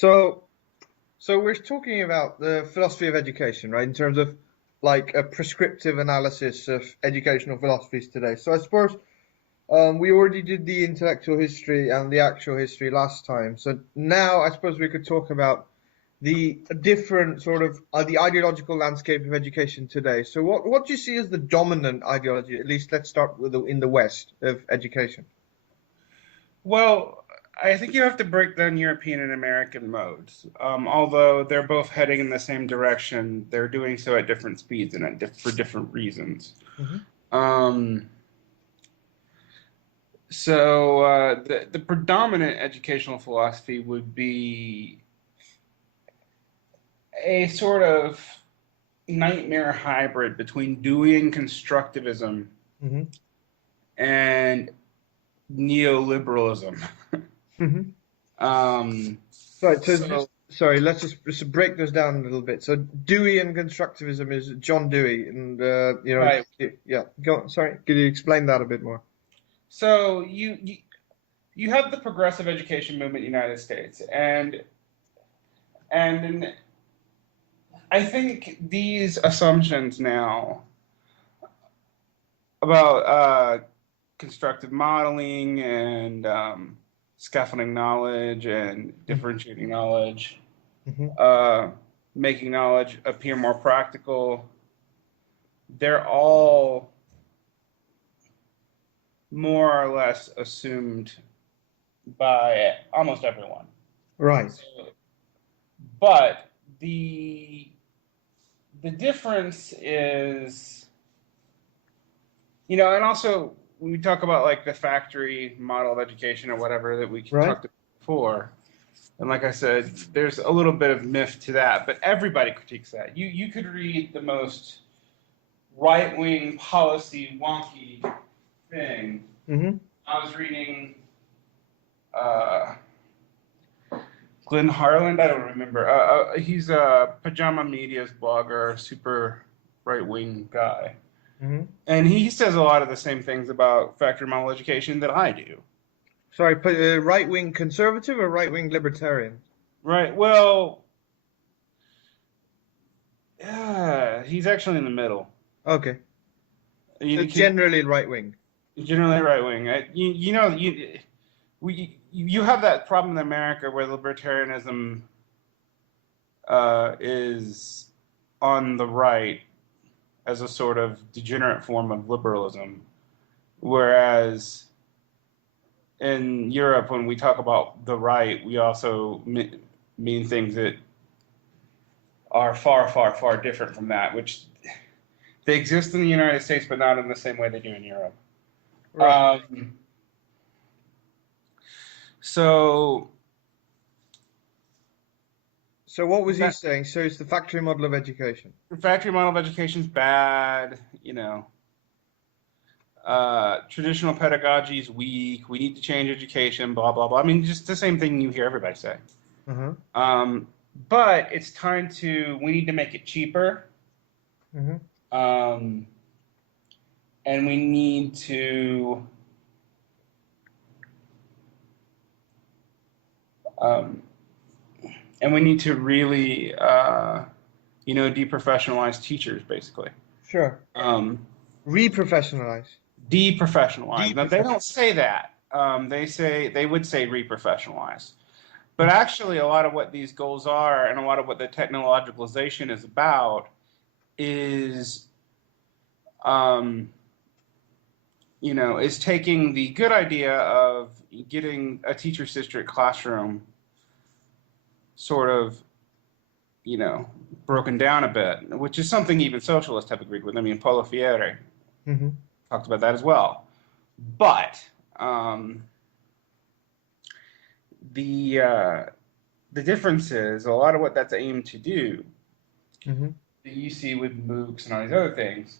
So, so we're talking about the philosophy of education, right? In terms of like a prescriptive analysis of educational philosophies today. So I suppose we already did the intellectual history and the actual history last time. So now I suppose we could talk about the different sort of the ideological landscape of education today. So what do you see as the dominant ideology? At least let's start with in the West of education. Well, I think you have to break down European and American modes. Although they're both heading in the same direction, they're doing so at different speeds and for different reasons. Hmm. Um, the predominant educational philosophy would be a sort of nightmare hybrid between Deweyan constructivism Hmm. and neoliberalism. Hmm. Um, Right. So so just sorry, let's just break this down a little bit. So Dewey and constructivism is John Dewey, and right. yeah. Go on, sorry, could you explain that a bit more? So you have the progressive education movement in the United States, and I think these assumptions now about constructive modeling and scaffolding knowledge and differentiating knowledge, Mm-hmm. uh, making knowledge appear more practical, they're all more or less assumed by almost everyone. Right. So, but the difference is, and also when we talk about like the factory model of education or whatever that we Right. talked about before, and like I said, there's a little bit of myth to that, but everybody critiques that. You could read the most right wing policy wonky thing. Mm-hmm. I was reading uh, Glenn Harland. I don't remember. He's a Pajama Media's blogger, super right wing guy. Mm-hmm. And he says a lot of the same things about factory model education that I do. Sorry, right wing conservative or right wing libertarian? Right. Well, yeah, he's actually in the middle. Okay. So You can generally right wing. generally right wing. You have that problem in America where libertarianism is on the right as a sort of degenerate form of liberalism, whereas in Europe, when we talk about the right, we also mean things that are far, far, far different from that, which they exist in the United States, but not in the same way they do in Europe. Right. Um, so So what was he that saying? So it's the factory model of education. factory model of education is bad. Traditional pedagogy is weak. We need to change education. Blah blah blah. I mean, just the same thing you hear everybody say. Uh-huh. Um, but it's time to. We need to make it cheaper. Mm-hmm. Um, and we need to um, really deprofessionalize teachers basically. Sure. um, Reprofessionalize. Deprofessionalize. Now they Deprofessional. don't say that. They would say reprofessionalize, but actually a lot of what these goals are and a lot of what the technologicalization is about is um, is taking the good idea of getting a teacher-centric classroom sort of, you know, broken down a bit, which is something even socialists have agreed with. I mean, Paulo Freire Mm-hmm. talked about that as well. But um, the uh, the difference is a lot of what that's aimed to do Mm-hmm. that you see with MOOCs and all these other things,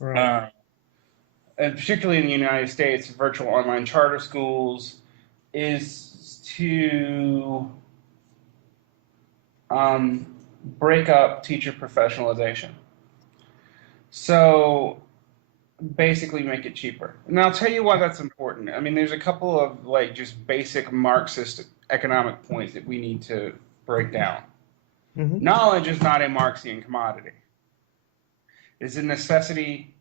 Right. uh, and particularly in the United States, virtual online charter schools, is to um, break up teacher professionalization. So basically make it cheaper. And I'll tell you why that's important. I mean, there's a couple of like just basic Marxist economic points that we need to break down. Hmm. Knowledge is not a Marxian commodity. It is a necessity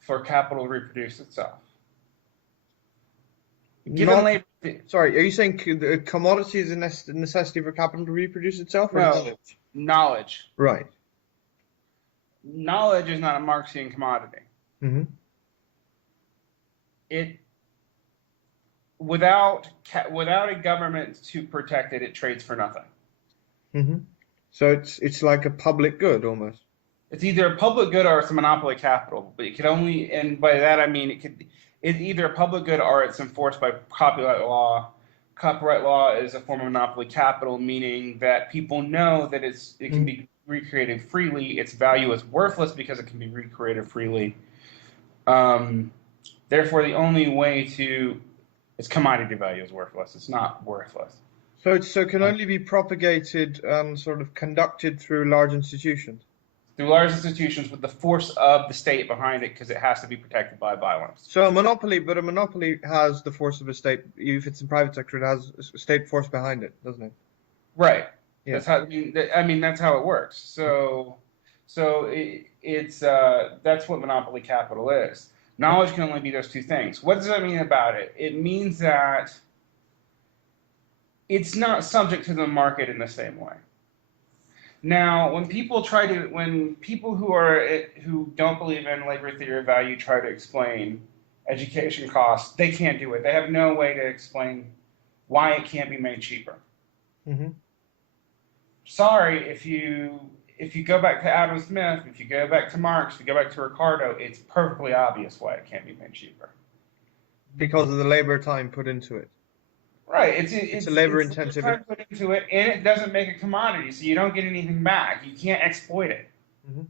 for capital to reproduce itself. Given Not, labor, sorry, are you saying the commodity is a necessity for capital to reproduce itself, or no, knowledge? knowledge. Right. Knowledge is not a Marxian commodity. Hmm. It without a government to protect it, it trades for nothing. Hmm. So it's like a public good almost. It's either a public good or it's a monopoly capital. But it could only, and by that I mean it's either a public good or it's enforced by copyright law. Copyright law is a form of monopoly capital, meaning that people know that it can Mhm. be recreated freely. Its value is worthless because it can be recreated freely. Um, Therefore, the only way to its commodity value is worthless. It's not worthless. So it can only be propagated and sort of conducted through large institutions. Through large institutions with the force of the state behind it because it has to be protected by violence. So a monopoly has the force of a state. If it's in private sector, it has a state force behind it, doesn't it? Right. Yeah. That's how I mean that's how it works. It's that's what monopoly capital is. Knowledge can only be those two things. What does that mean about it? It means that it's not subject to the market in the same way. Now, when people who don't believe in labor theory of value try to explain education costs, they can't do it. They have no way to explain why it can't be made cheaper. Hmm. Sorry, if you go back to Adam Smith, if you go back to Marx, if you go back to Ricardo, it's perfectly obvious why it can't be made cheaper. Because of the labor time put into it. Right. It's a It's labor it's intensive. time put into it, and it doesn't make a commodity, so you don't get anything back. You can't exploit it. Hmm.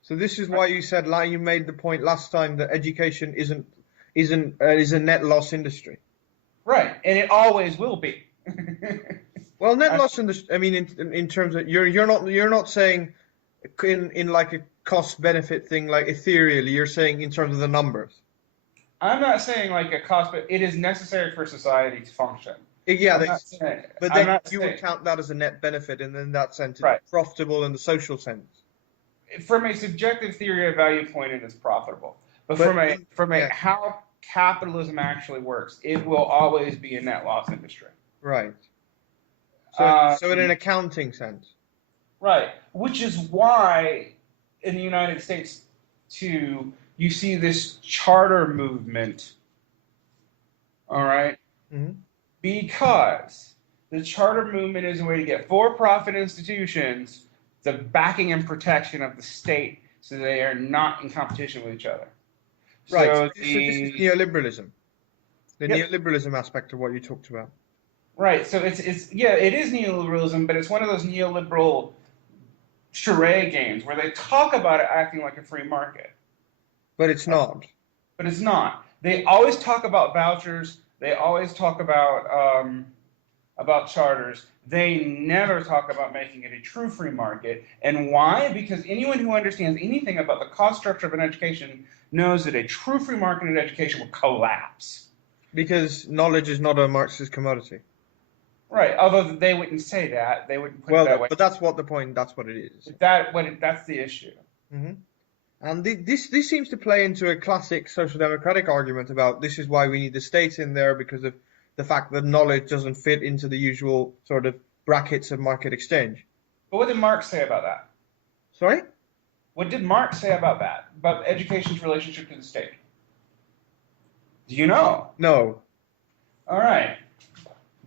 So this is why you said, like you made the point last time, that education is a net loss industry. Right, and it always will be. Well, net I, loss industry. I mean, in terms of you're not saying in like a cost benefit thing like ethereally. You're saying in terms of the numbers. I'm not saying like a cost, but it is necessary for society to function. Yeah, I'm not saying. but I'm then not you would saying. count that as a net benefit, and in that sense, it's Right. profitable in the social sense. From a subjective theory of value point, it is profitable. But But from a yeah, how capitalism actually works, it will always be a net loss industry. right. So in an Um, accounting sense. right, which is why in the United States too, you see this charter movement. All right, Hmm. because the charter movement is a way to get for-profit institutions the backing and protection of the state, so they are not in competition with each other. Right. So So this is the neoliberalism. The Yep. neoliberalism aspect of what you talked about. Right. So it's yeah, it is neoliberalism, but it's one of those neoliberal charade games where they talk about it acting like a free market, But it's not. but it's not. They always talk about vouchers. They always talk about charters. They never talk about making it a true free market. And why? Because anyone who understands anything about the cost structure of an education knows that a true free market in education will collapse. Because knowledge is not a Marxist commodity. Right. Although they wouldn't say that, they wouldn't put it that Well, way. but that's what the point. That's what it is. That's the issue. Hmm. And this seems to play into a classic social democratic argument about this is why we need the state in there because of the fact that knowledge doesn't fit into the usual sort of brackets of market exchange. But what did Marx say about that? Sorry? What did Marx say about that? About education's relationship to the state? Do you know? No. All right.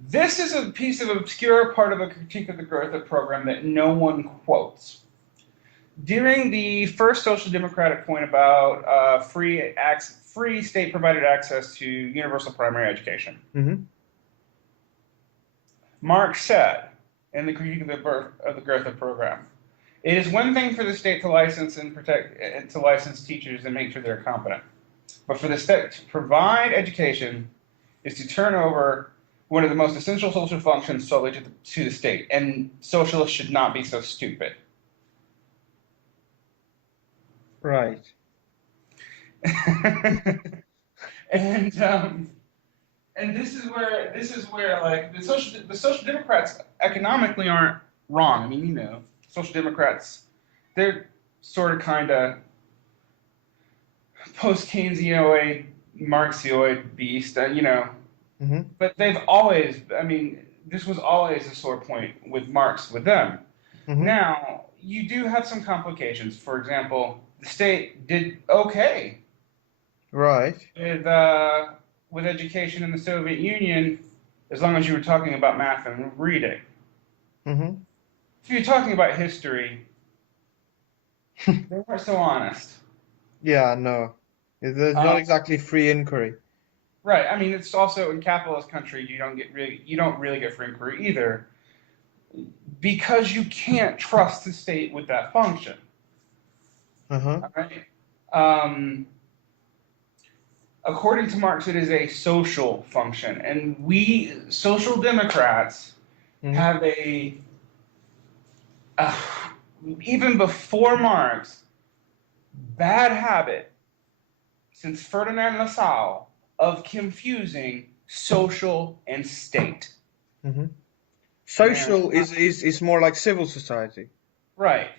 This is a piece of obscure part of a critique of the growth of program that no one quotes. During the first social democratic point about free state-provided access to universal primary education, Hmm. Marx said in the critique of the growth of program, it is one thing for the state to license and protect and to license teachers and make sure they're competent, but for the state to provide education is to turn over one of the most essential social functions solely to the state, and socialists should not be so stupid. Right. and and this is where like the social democrats economically aren't wrong. I mean, social democrats, they're sort of kind of post Keynesianoid Marxioid beast, Hmm. but they've always, I mean, this was always a sore point with Marx with them. Hmm. Now, you do have some complications. For example, the state did okay Right. with education in the Soviet Union, as long as you were talking about math and reading. Hmm. If you're talking about history, they weren't so honest. Yeah, no. There's not Um, exactly free inquiry. right. I mean, it's also in capitalist countries you don't really get free inquiry either, because you can't trust the state with that function. Uh-huh. All right. Um, According to Marx, it is a social function, and we social democrats Hmm. have a even before Marx bad habit since Ferdinand Lassalle of confusing social and state. Hmm. And Social is more like civil society. right,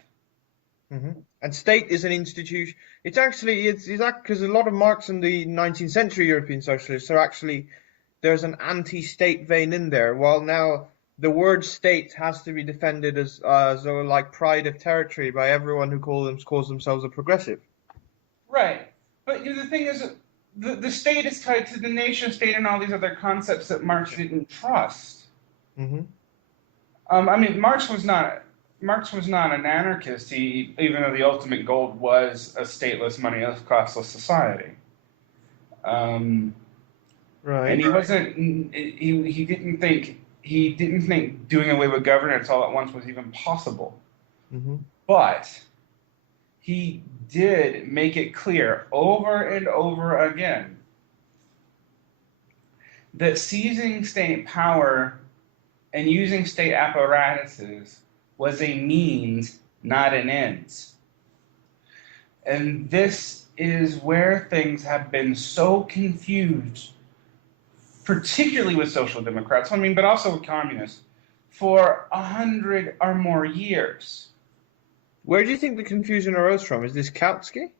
Hmm. And state is an institution. It's actually it's that because a lot of Marx and the 19th century European socialists are actually there's an anti-state vein in there. While now the word state has to be defended as though like pride of territory by everyone who calls themselves a progressive. right. But the thing is, the state is tied to the nation state and all these other concepts that Marx didn't trust. Hmm. I mean, Marx was not an anarchist. Even though the ultimate goal was a stateless, moneyless, classless society, um, and Right. he wasn't. He didn't think doing away with governance all at once was even possible. Hmm. But he did make it clear over and over again that seizing state power and using state apparatuses was a means, not an ends. And this is where things have been so confused, particularly with social democrats, I mean, but also with communists, for 100 or more years. Where do you think the confusion arose from? Is this Kautsky?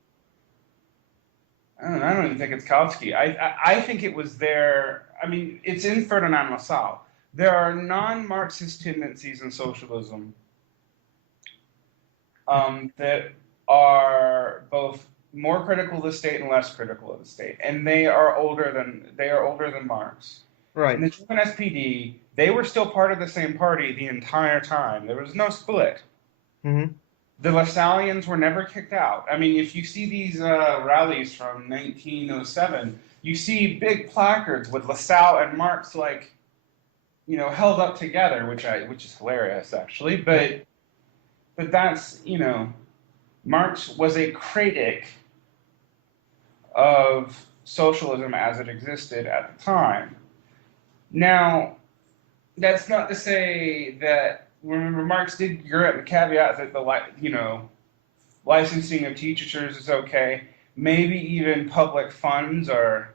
I don't even think it's Kautsky. I think it was there. I mean, it's in Ferdinand Lassalle. There are non-Marxist tendencies in socialism that are both more critical of the state and less critical of the state, and they are older than Marx. In Right. the German SPD, they were still part of the same party the entire time. There was no split. Hmm. The Lassallians were never kicked out. I mean, if you see these rallies from 1907, you see big placards with LaSalle and Marx like held up together, which is hilarious actually. But that's Marx was a critic of socialism as it existed at the time. Now, that's not to say that, remember, Marx did grant the caveat that licensing of teachers is okay. Maybe even public funds or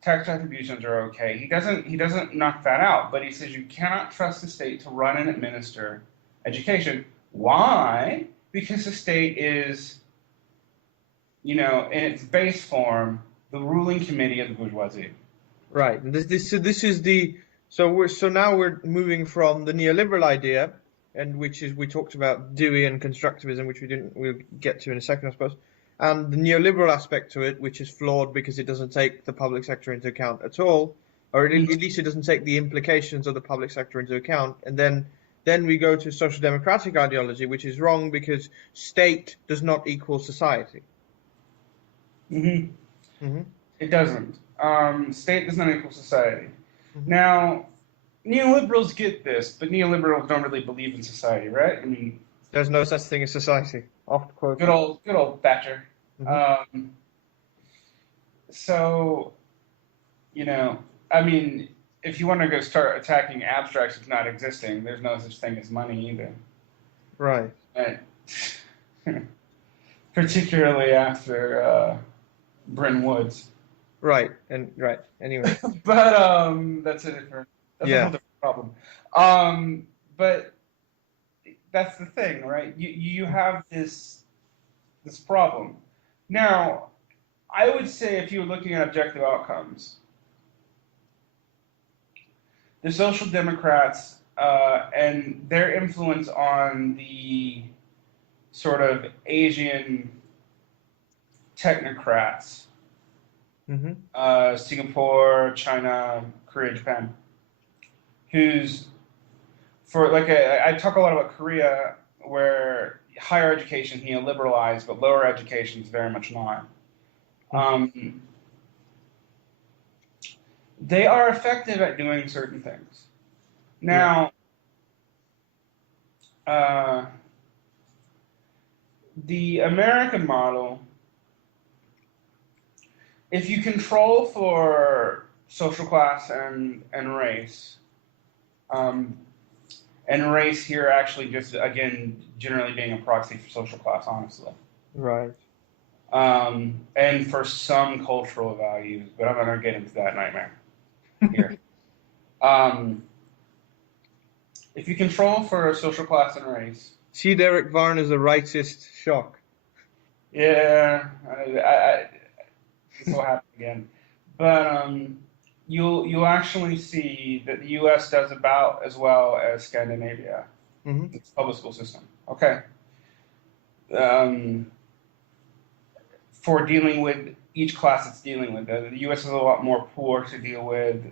tax contributions are okay. He doesn't knock that out, but he says you cannot trust the state to run and administer education. Why? Because the state is, in its base form, the ruling committee of the bourgeoisie. Right. And this is the so now we're moving from the neoliberal idea, and which is we talked about Dewey and constructivism, which we'll get to in a second, I suppose, and the neoliberal aspect to it, which is flawed because it doesn't take the public sector into account at all, or at least it doesn't take the implications of the public sector into account, and then we go to social democratic ideology, which is wrong because state does not equal society. Mm-hmm. Hmm. It doesn't. State does not equal society. Hmm. Now, neoliberals get this, but neoliberals don't really believe in society, right? I mean, There's no such thing as society. Oft good quoted. old, good old Thatcher. Hmm. Um, so, you know, I mean, if you want to go start attacking abstracts of not existing, there's no such thing as money either. Right. And particularly after Bryn Woods. Right. And right. Anyway. But that's a whole Yeah. different problem. But that's the thing, right? You have this problem. Now, I would say if you were looking at objective outcomes, the Social Democrats and their influence on the sort of Asian technocrats, Hmm. Singapore, China, Korea, Japan, who's I talk a lot about Korea, where higher education is neoliberalized, but lower education is very much not. Um, they are effective at doing certain things. Yeah. Now, uh, the American model, if you control for social class and race, um, and race here actually just, again, generally being a proxy for social class, honestly. Right. And for some cultural values, but I'm not going to get into that nightmare here. Um, if you control for social class and race, See Derick Varn as a rightist shock. yeah, this will happen again. But you'll actually see that the U.S. does about as well as Scandinavia, Hmm. its public school system. Okay, um, for dealing with each class it's dealing with, the U.S. has a lot more poor to deal with.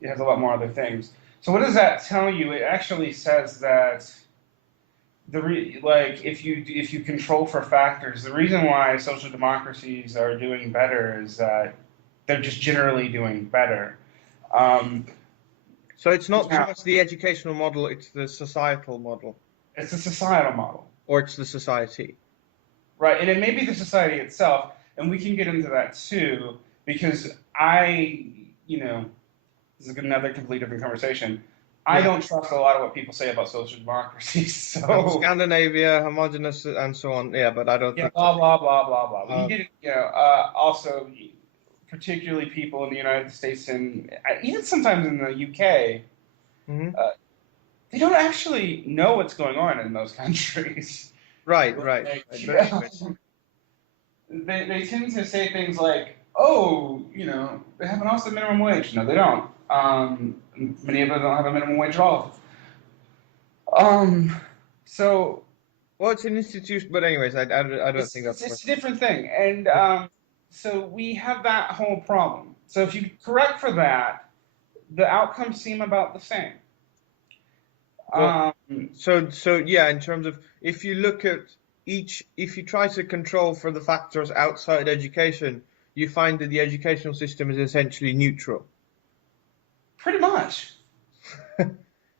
It has a lot more other things. So what does that tell you? It actually says that like if you control for factors, the reason why social democracies are doing better is that they're just generally doing better. Um, So it's not so Now, much the educational model, it's the societal model, it's a societal model, or it's the society. right? And it may be the society itself, and we can get into that too, because you know, this is another completely different conversation. I Yeah. don't trust a lot of what people say about social democracies. And So Scandinavia, homogeneous, and so on. Yeah, but I don't yeah, think so. blah blah blah blah blah. When you Uh, get it, also particularly people in the United States and even sometimes in the UK, mhm. uh, they don't actually know what's going on in those countries. Right, right, Like, right. But anyways, they tend to say things like, "Oh, they have an awesome minimum wage." No, they don't. Many of them don't have a minimum wage at all. Um, so well, it's an institution. But anyways, I don't think that's it's worth. a different thing, and Yeah. so we have that whole problem. So if you correct for that, the outcomes seem about the same. Well, Um, so yeah, in terms of if you look at if you try to control for the factors outside education, you find that the educational system is essentially neutral. Pretty much.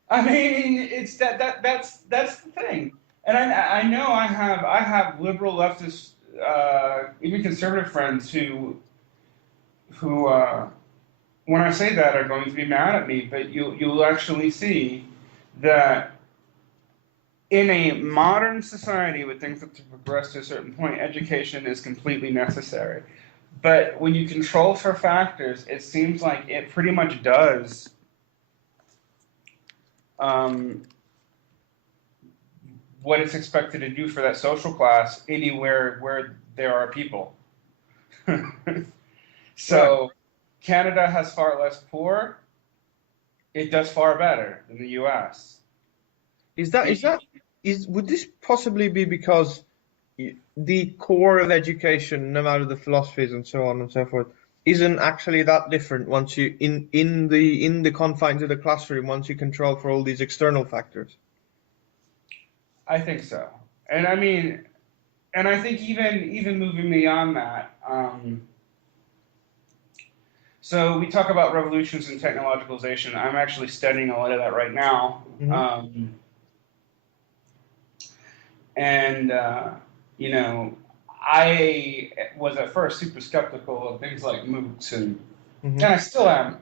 I mean, it's that's the thing. And I know I have liberal leftist, even conservative friends who when I say that are going to be mad at me, but you'll actually see that in a modern society with things that to progress to a certain point, education is completely necessary. But when you control for factors, it seems like it pretty much does um, what it's expected to do for that social class anywhere where there are people. Right. So Canada has far less poor. It does far better than the U.S. Is that The, is that is would this possibly be because the core of education, no matter the philosophies and so on and so forth, isn't actually that different once you in the confines of the classroom once you control for all these external factors? I think so, and I mean, and I think even moving beyond that. So we talk about revolutions in technologicalization. I'm actually studying a lot of that right now. Hmm. And you know, I was at first super skeptical of things like MOOCs, and Hmm. I still am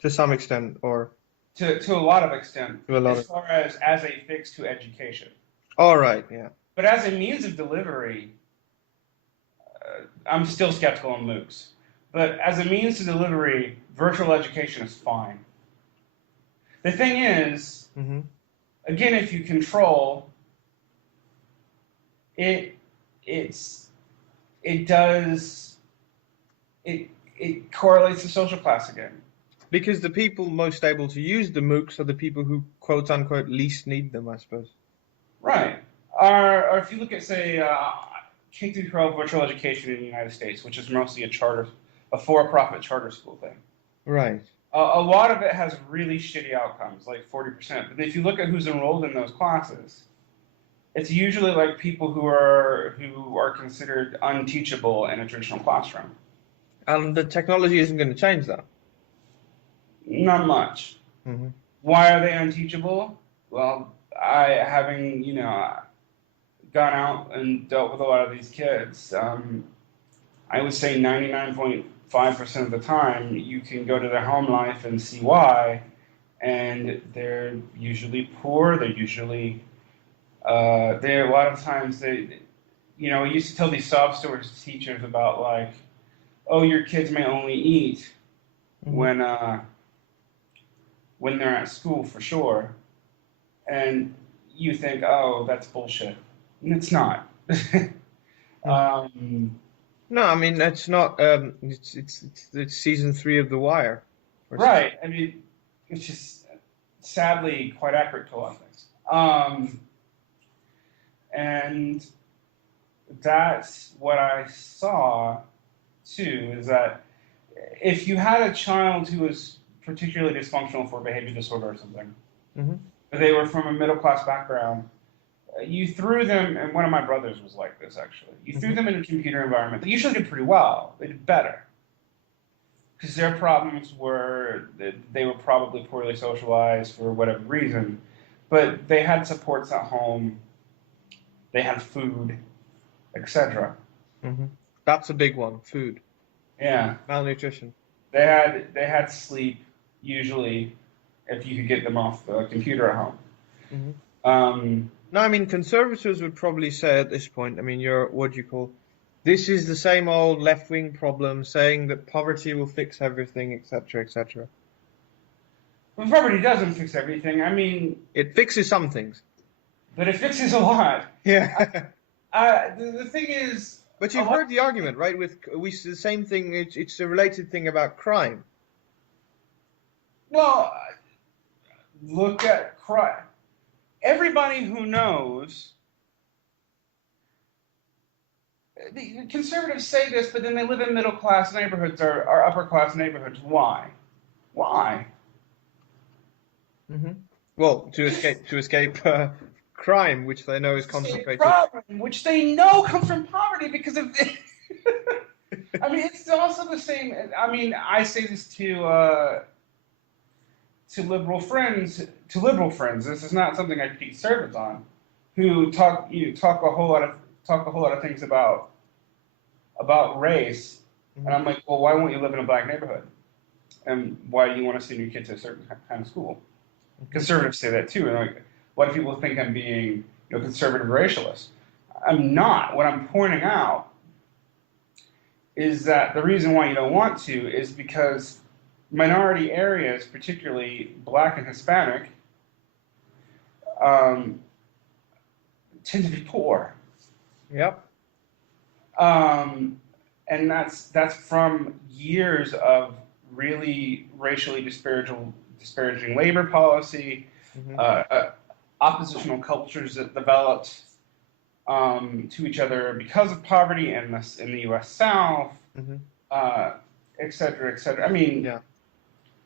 To some extent, or to a lot of extent, to a lot as of. far as a fix to education. All right, yeah. But as a means of delivery, I'm still skeptical on MOOCs. But as a means to delivery, virtual education is fine. The thing is, Hmm. again, if you control it, it's it does it correlates to social class again. Because the people most able to use the MOOCs are the people who quote unquote least need them, I suppose. Right. Or if you look at, say, K through 12 virtual education in the United States, which is mostly a for-profit charter school thing. Right. A lot of it has really shitty outcomes, like 40%. But if you look at who's enrolled in those classes, it's usually like people who are considered unteachable in a traditional classroom. And the technology isn't going to change that. Not much. Hmm. Why are they unteachable? Well, having gone out and dealt with a lot of these kids, I would say 99.5% of the time you can go to their home life and see why, and they're usually poor. They're usually they a lot of times we used to tell these sob stories to teachers about, like, oh, your kids may only eat Hmm. when when they're at school for sure, and you think, oh, that's bullshit, and it's not. um, No, I mean that's not. It's season 3 of The Wire. Or right. I mean, it's just sadly quite accurate to a lot of things. And that's what I saw too, is that if you had a child who was particularly dysfunctional for behavior disorder or something, Hmm. but they were from a middle class background, you threw them, and one of my brothers was like this actually. You threw Hmm. them in a computer environment. They usually did pretty well. They did better because their problems were that they were probably poorly socialized for whatever reason, but they had supports at home. They had food, etc. Hmm. That's a big one. Food, Yeah, malnutrition. they had sleep usually if you could get them off the computer at home. Hmm. Um, No, I mean conservatives would probably say at this point. I mean, you're what do you call? This is the same old left-wing problem, saying that poverty will fix everything, etc., etc. but poverty doesn't fix everything. I mean, It fixes some things. but it fixes a lot. Yeah. The thing is, But a you've lot heard the of argument, right? With we the same thing. It's a related thing about crime. well, look at crime. Everybody who knows, the conservatives say this, but then they live in middle class neighborhoods or upper class neighborhoods. Why? Why? Hmm. Well, to escape crime, which they know is Escape concentrated. problem, which they know comes from poverty because of. I mean, it's also the same. I mean, I say this to liberal friends. To liberal friends, this is not something I critique conservatives on, who talk a whole lot of things about race, and Hmm. I'm like, well, why won't you live in a black neighborhood? And why do you want to send your kid to a certain kind of school? Hmm. Conservatives say that too, and like, a lot of people think I'm being, conservative racialist. I'm not. What I'm pointing out is that the reason why you don't want to is because minority areas, particularly black and Hispanic, um, tend to be poor. Yep. Um, and that's from years of really racially disparaging labor policy, Hmm. oppositional cultures that developed to each other because of poverty in the U.S. South, Hmm. uh, et cetera, et cetera. I mean, Yeah.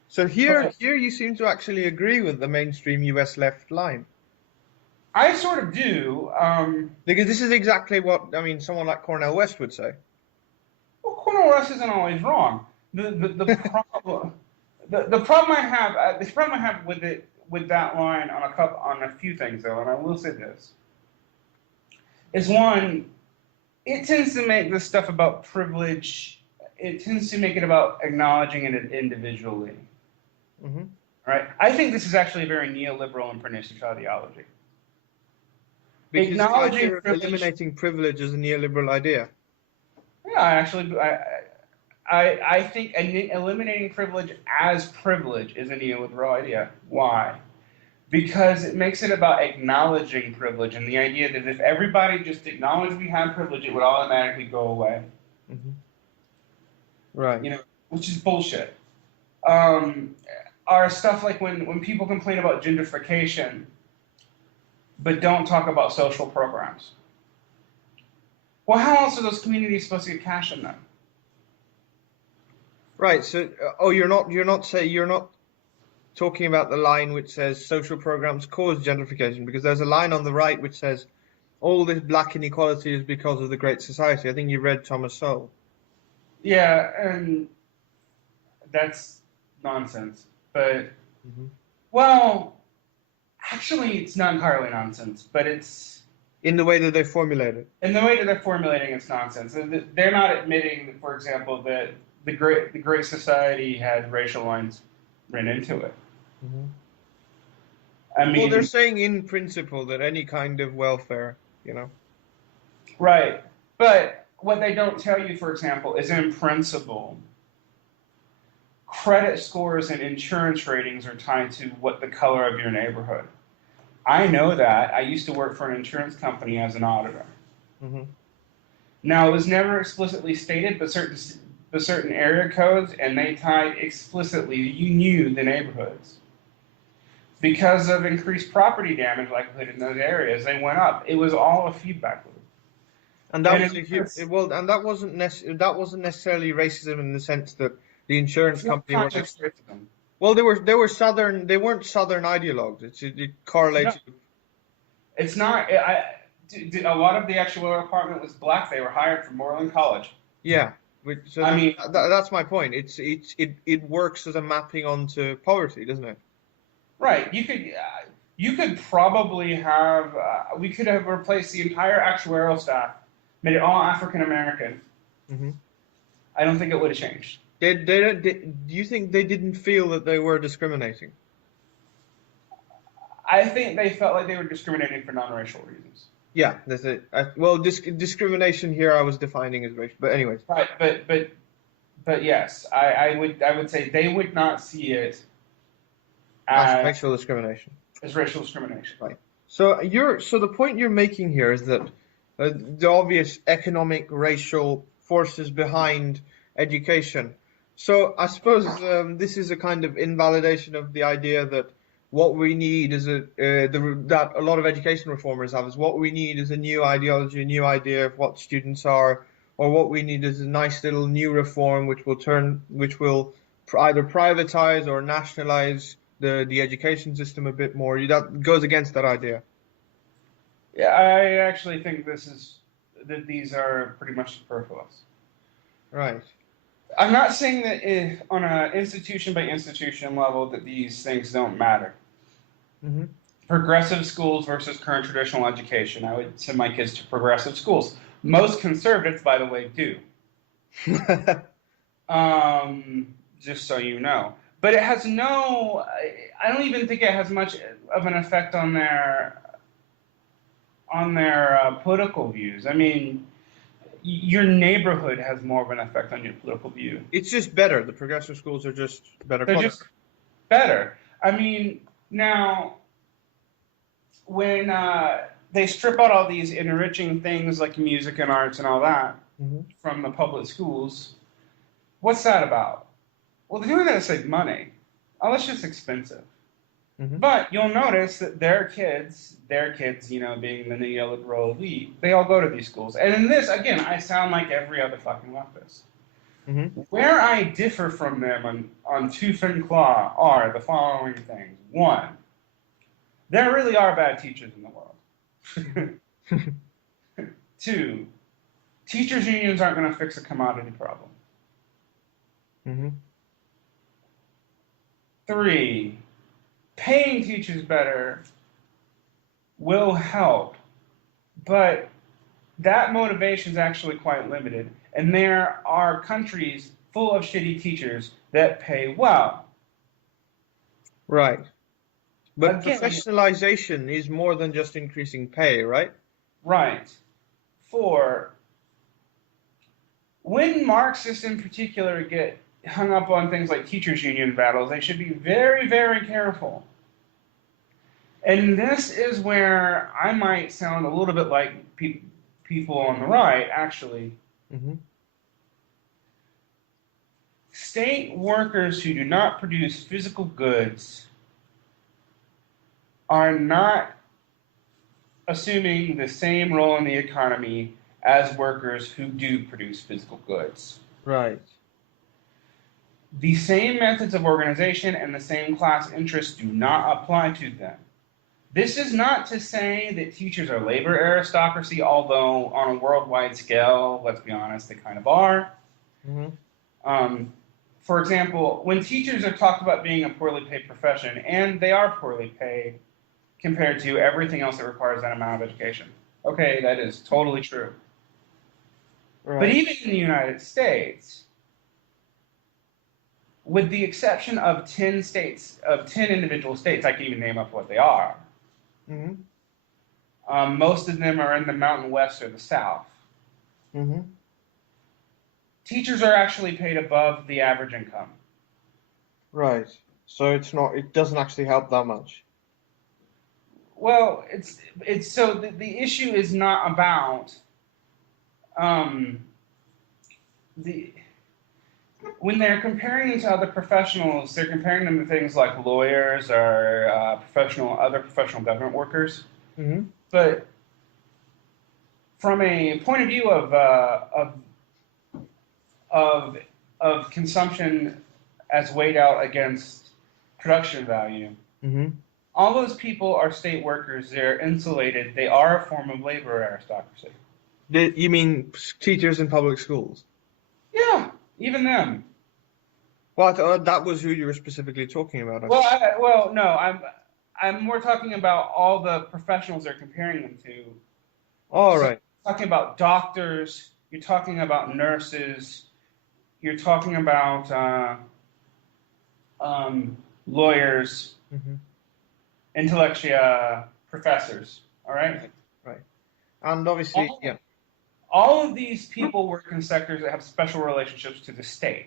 So here, but here you seem to actually agree with the mainstream US left line. I sort of do. Because this is exactly what, I mean, someone like Cornel West would say. Well, Cornel Russ isn't always wrong. The problem the problem I have the problem I have with it with that line on a few things though, and I will say this is one, it tends to make this stuff about privilege. It tends to make it about acknowledging it individually, Hmm. right? I think this is actually a very neoliberal and pernicious ideology. Because the Acknowledging idea of privilege. eliminating privilege is a neoliberal idea. Yeah, actually, I think eliminating privilege as privilege is a neoliberal idea. Why? Because it makes it about acknowledging privilege and the idea that if everybody just acknowledged we had privilege, it would automatically go away. Hmm. Right. You know, which is bullshit. Um, are stuff like when people complain about gentrification, but don't talk about social programs. Well, how else are those communities supposed to get cash in them? Right. So, oh, you're not talking about the line which says social programs cause gentrification, because there's a line on the right which says all this black inequality is because of the Great Society. I think you read Thomas Sowell. Yeah, and that's nonsense. But, Hmm. well, actually, it's not entirely nonsense, but it's In the way that they formulate it. in the way that they're formulating it's nonsense. They're not admitting, for example, that the Great Society had racial lines written into it. Hmm. I Well, they're mean, saying in principle that any kind of welfare, you know. right. But what they don't tell you, for example, is in principle, credit scores and insurance ratings are tied to what the color of your neighborhood. I know that. I used to work for an insurance company as an auditor. Hmm. Now, it was never explicitly stated, but certain area codes, and they tied explicitly, you knew the neighborhoods. Because of increased property damage likelihood in those areas, they went up. It was all a feedback loop. And that And was a well, and that wasn't necessarily racism in the sense that the insurance what company kind was. of racism? Well, they weren't Southern ideologues. It No, correlated. it's not. A lot of the actuarial department was black. They were hired from Moreland College. Yeah, so I mean, that's my point. It works as a mapping onto poverty, doesn't it? right? You could probably have. We could have replaced the entire actuarial staff, made it all African American. Hmm. I don't think it would have changed. Do you think they didn't feel that they were discriminating? I think they felt like they were discriminating for non-racial reasons. Yeah, that's it. Well, discrimination here I was defining as racial, but anyways, Right, but yes, I would say they would not see it that's as racial discrimination. racial discrimination. Right. So the point you're making here is that the obvious economic, racial forces behind education. So I suppose this is a kind of invalidation of the idea that what we need is that a lot of education reformers have is what we need is a new ideology, a new idea of what students are, or what we need is a nice little new reform which will either privatize or nationalize the education system a bit more. That goes against that idea. Yeah, I actually think that these are pretty much superfluous. Right. I'm not saying that on an institution by institution level that these things don't matter. Hmm. Progressive schools versus current traditional education. I would send my kids to progressive schools. Most conservatives, by the way, do. Just so you know. But it has no. I don't even think it has much of an effect on their political views. I mean, your neighborhood has more of an effect on your political view. It's just better. The progressive schools are just better They're product. just better. I mean, now when they strip out all these enriching things like music and arts and all that Hmm. from the public schools, what's that about? Well, they're doing that to save money. Oh, that's just expensive. Hmm. But you'll notice that their kids, being the neoliberal elite, they all go to these schools. And in this, again, I sound like every other fucking leftist. Hmm. Where I differ from them on tooth and claw are the following things. One, there really are bad teachers in the world. Two, teachers' unions aren't going to fix a commodity problem. Hmm. Three, paying teachers better will help, but that motivation is actually quite limited. And there are countries full of shitty teachers that pay well. Right. But Again, professionalization is more than just increasing pay, right? right. Four, when Marxists in particular get hung up on things like teachers' union battles, they should be very, very careful. And this is where I might sound a little bit like people on the right, actually. Mm-hmm. State workers who do not produce physical goods are not assuming the same role in the economy as workers who do produce physical goods. Right. The same methods of organization and the same class interests do not apply to them. This is not to say that teachers are labor aristocracy, although on a worldwide scale, let's be honest, they kind of are. Mm-hmm. For example, when teachers are talked about being a poorly paid profession, and they are poorly paid compared to everything else that requires that amount of education. Okay, that is totally true. Right. But even in the United States, with the exception of 10 states, of 10 individual states, I can even name up what they are. Mm-hmm. Most of them are in the Mountain West or the South. Mm-hmm. Teachers are actually paid above the average income. Right. So it doesn't actually help that much. Well, it's so the issue is not about the when they're comparing them to other professionals, they're comparing them to things like lawyers or other professional government workers. Mm-hmm. But from a point of view of consumption as weighed out against production value, Mm-hmm. all those people are state workers. They're insulated. They are a form of labor aristocracy. You mean teachers in public schools? Yeah, even them. Well, that was who you were specifically talking about. Well, no, I'm more talking about all the professionals they're comparing them to. All So right. you're talking about doctors. You're talking about nurses. You're talking about lawyers, Mm-hmm. intellectual professors. All right. Right. Right. And obviously, All, yeah. all of these people work in sectors that have special relationships to the state,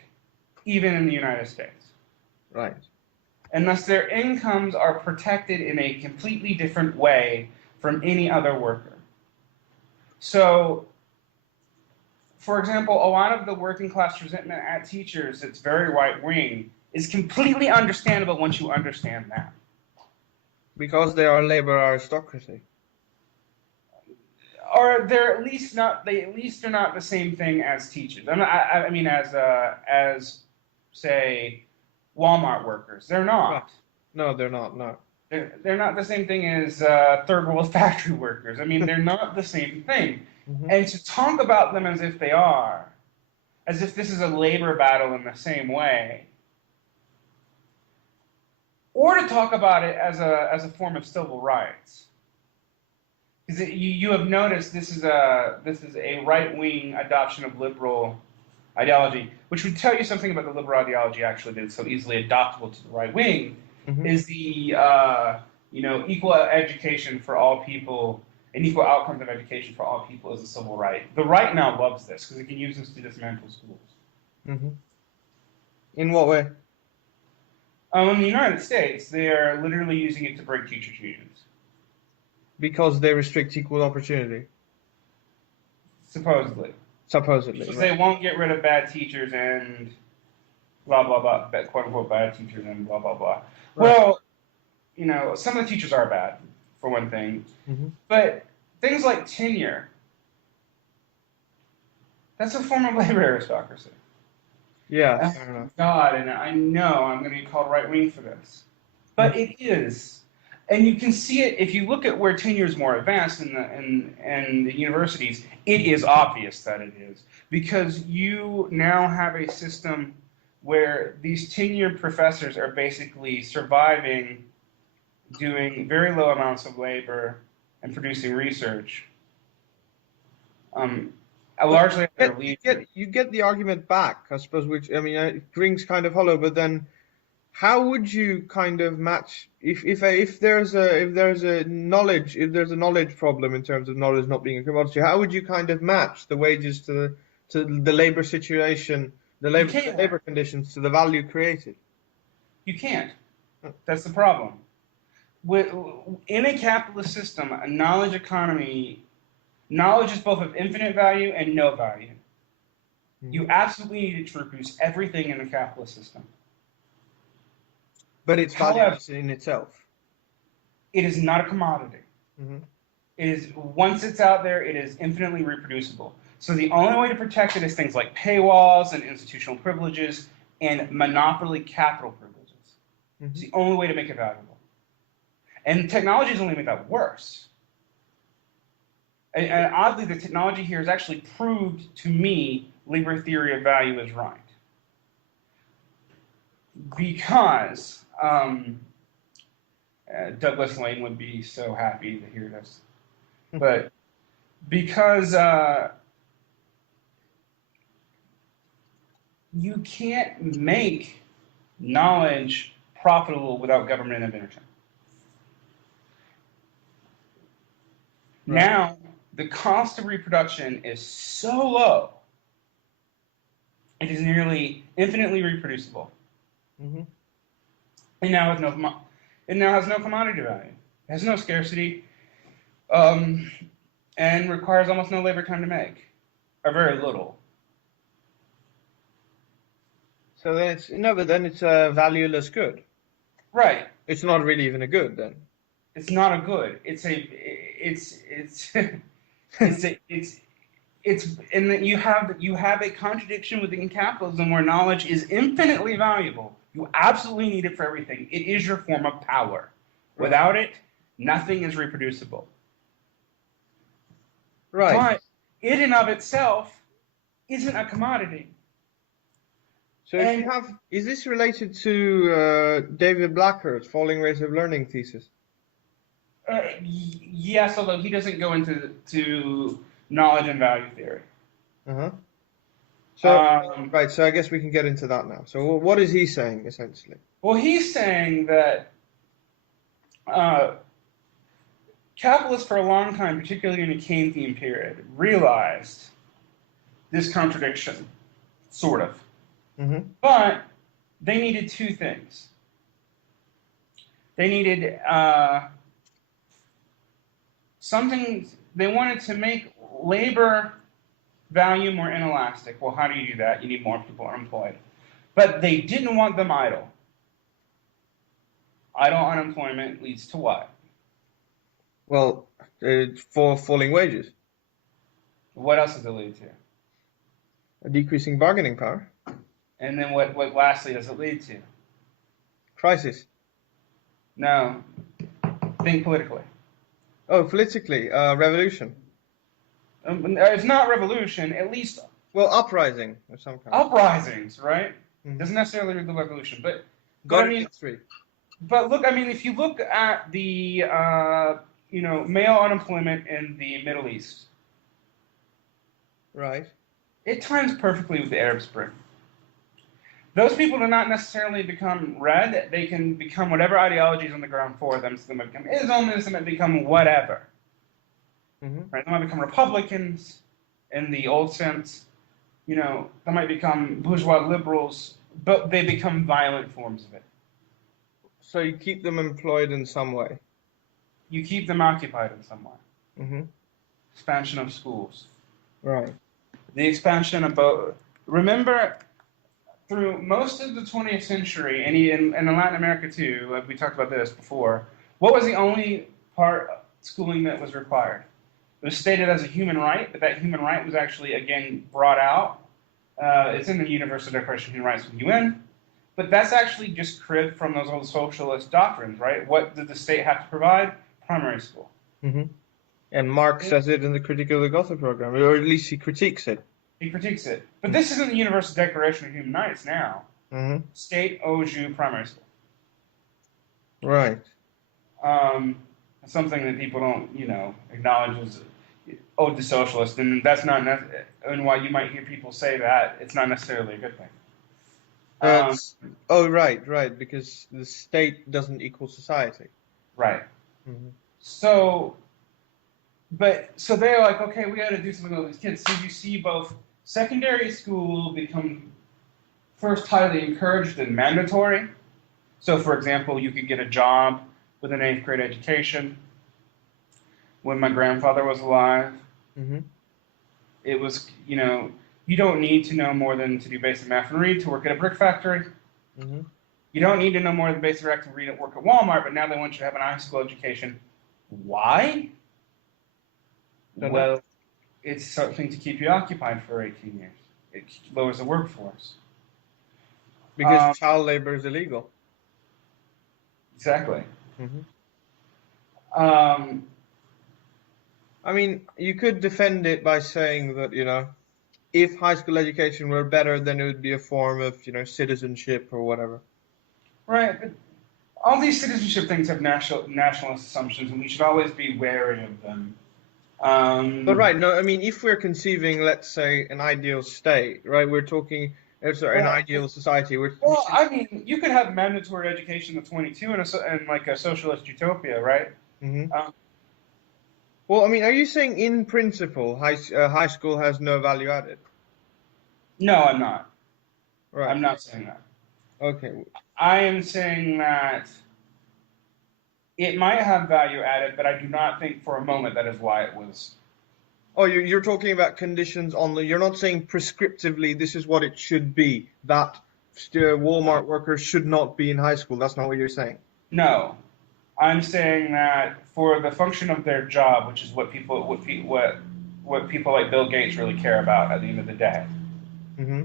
even in the United States. Right. And thus their incomes are protected in a completely different way from any other worker. So, for example, a lot of the working class resentment at teachers that's very right wing is completely understandable once you understand that. Because they are labor aristocracy. Or they're at least not. They at least are not the same thing as teachers. I mean, as say, Walmart workers. They're Right. not. No, they're not. No. They're not the same thing as third world factory workers. I mean, they're not the same thing. Mm-hmm. And to talk about them as if they are, as if this is a labor battle in the same way, or to talk about it as a form of civil rights. Because you have noticed this is a right wing adoption of liberal ideology, which would tell you something about the liberal ideology actually that's so easily adoptable to the right wing, Mm-hmm. is the equal education for all people and equal outcomes of education for all people is a civil right. The right now loves this because it can use this to dismantle schools. Mm-hmm. In what way? In the United States, they are literally using it to break teachers' unions. Because they restrict equal opportunity. Supposedly. Supposedly. Because Right. they won't get rid of bad teachers and blah, blah, blah, quote unquote bad teachers and blah, blah, blah. Right. Well, some of the teachers are bad, for one thing. Mm-hmm. But things like tenure, that's a form of labor aristocracy. Yeah, fair enough. God, and I know I'm going to be called right wing for this, but it is, and you can see it if you look at where tenure is more advanced in the universities. It is obvious that it is because you now have a system where these tenured professors are basically surviving, doing very low amounts of labor and producing research. Largely at their leisure. You get the argument back, I suppose, which, I mean, it rings kind of hollow, but then how would you kind of match if there's a knowledge problem in terms of knowledge not being a commodity, how would you kind of match the wages to to the labor situation, You can't. labor conditions to the value created. You can't. That's the problem. In a capitalist system, a knowledge economy, knowledge is both of infinite value and no value. You absolutely need it to reproduce everything in a capitalist system. But it's However, valueless in itself. it is not a commodity. Mm-hmm. It is, once it's out there, it is infinitely reproducible. So the only way to protect it is things like paywalls and institutional privileges and monopoly capital privileges. Mm-hmm. It's the only way to make it valuable. And technology has only made that worse. And oddly, the technology here has actually proved to me labor theory of value is right. Because Douglas Lane would be so happy to hear this. But because you can't make knowledge profitable without government intervention. Right. Now, the cost of reproduction is so low, it is nearly infinitely reproducible. Mm-hmm. It now has no commodity value. It has no scarcity, and requires almost no labor time to make, or very little. So then it's a valueless good. Right. It's not really even a good then. It's not a good. And that you have a contradiction within capitalism where knowledge is infinitely valuable. You absolutely need it for everything. It is your form of power. Right. Without it, nothing is reproducible. Right. But it in of itself isn't a commodity. So is this related to David Blacker's Falling Rates of Learning thesis? Yes, although he doesn't go into knowledge and value theory. Uh-huh. So, right, so I guess we can get into that now. So what is he saying, essentially? Well, he's saying that capitalists for a long time, particularly in the Keynesian period, realized this contradiction, sort of. Mm-hmm. But they needed two things. They needed they wanted to make labor value more inelastic. Well, how do you do that? You need more people employed. But they didn't want them idle. Idle unemployment leads to what? Well, for falling wages. What else does it lead to? A decreasing bargaining power. And then what lastly does it lead to? Crisis. No. Think politically. Oh, politically, revolution. It's not revolution, at least. Well, uprising of some kind. Uprisings, right? Mm-hmm. Doesn't necessarily mean the revolution, but I mean, but look, I mean, if you look at the male unemployment in the Middle East, right? It times perfectly with the Arab Spring. Those people do not necessarily become red. They can become whatever ideology is on the ground for them. So they might become Islamists, they might become whatever. Mm-hmm. Right? They might become Republicans in the old sense. They might become bourgeois liberals, but they become violent forms of it. So you keep them employed in some way. You keep them occupied in some way. Mm-hmm. Expansion of schools. Right. The expansion of both. Remember, through most of the 20th century, and in Latin America too, like we talked about this before, what was the only part of schooling that was required? It was stated as a human right, but that human right was actually, again, brought out. It's in the Universal Declaration of Human Rights of the UN, but that's actually just cribbed from those old socialist doctrines, right? What did the state have to provide? Primary school. Mm-hmm. And Marx says it in the Critique of the Gotha program, or at least he critiques it. He critiques it. But this isn't the Universal Declaration of Human Rights now. Mm-hmm. State owes you primary school. Right. Something that people don't, acknowledge as owed to socialists, and that's not, and why you might hear people say that, it's not necessarily a good thing. Right, because the state doesn't equal society. Right. Mm-hmm. So they're like, okay, we got to do something with these kids. So you see both secondary school will become first highly encouraged and mandatory. So, for example, you could get a job with an eighth grade education. When my grandfather was alive, Mm-hmm. it was, you don't need to know more than to do basic math and read to work at a brick factory. Mm-hmm. You don't need to know more than basic math and read at work at Walmart, but now they want you to have an high school education. Why? Don't know. Well, it's something to keep you occupied for 18 years. It lowers the workforce. Because Um, child labor is illegal. exactly. Mm-hmm. Um, I mean, you could defend it by saying that, if high school education were better, then it would be a form of, citizenship or whatever. right, but all these citizenship things have nationalist assumptions, and we should always be wary of them. But Um, right, no, I mean, if we're conceiving, let's say, an ideal state, right, we're talking, sorry, an well, ideal society. well, I mean, you could have mandatory education at 22 in like a socialist utopia, right? Mhm. Um, Well, I mean, are you saying in principle, high school has no value added? no, I'm not. Right. I'm not saying that. Okay. I am saying that it might have value added, but I do not think for a moment that is why it was. Oh, you're talking about conditions on the. You're not saying prescriptively this is what it should be. That No, Walmart workers should not be in high school. That's not what you're saying. no. I'm saying that for the function of their job, which is what people like Bill Gates really care about at the end of the day. Hmm.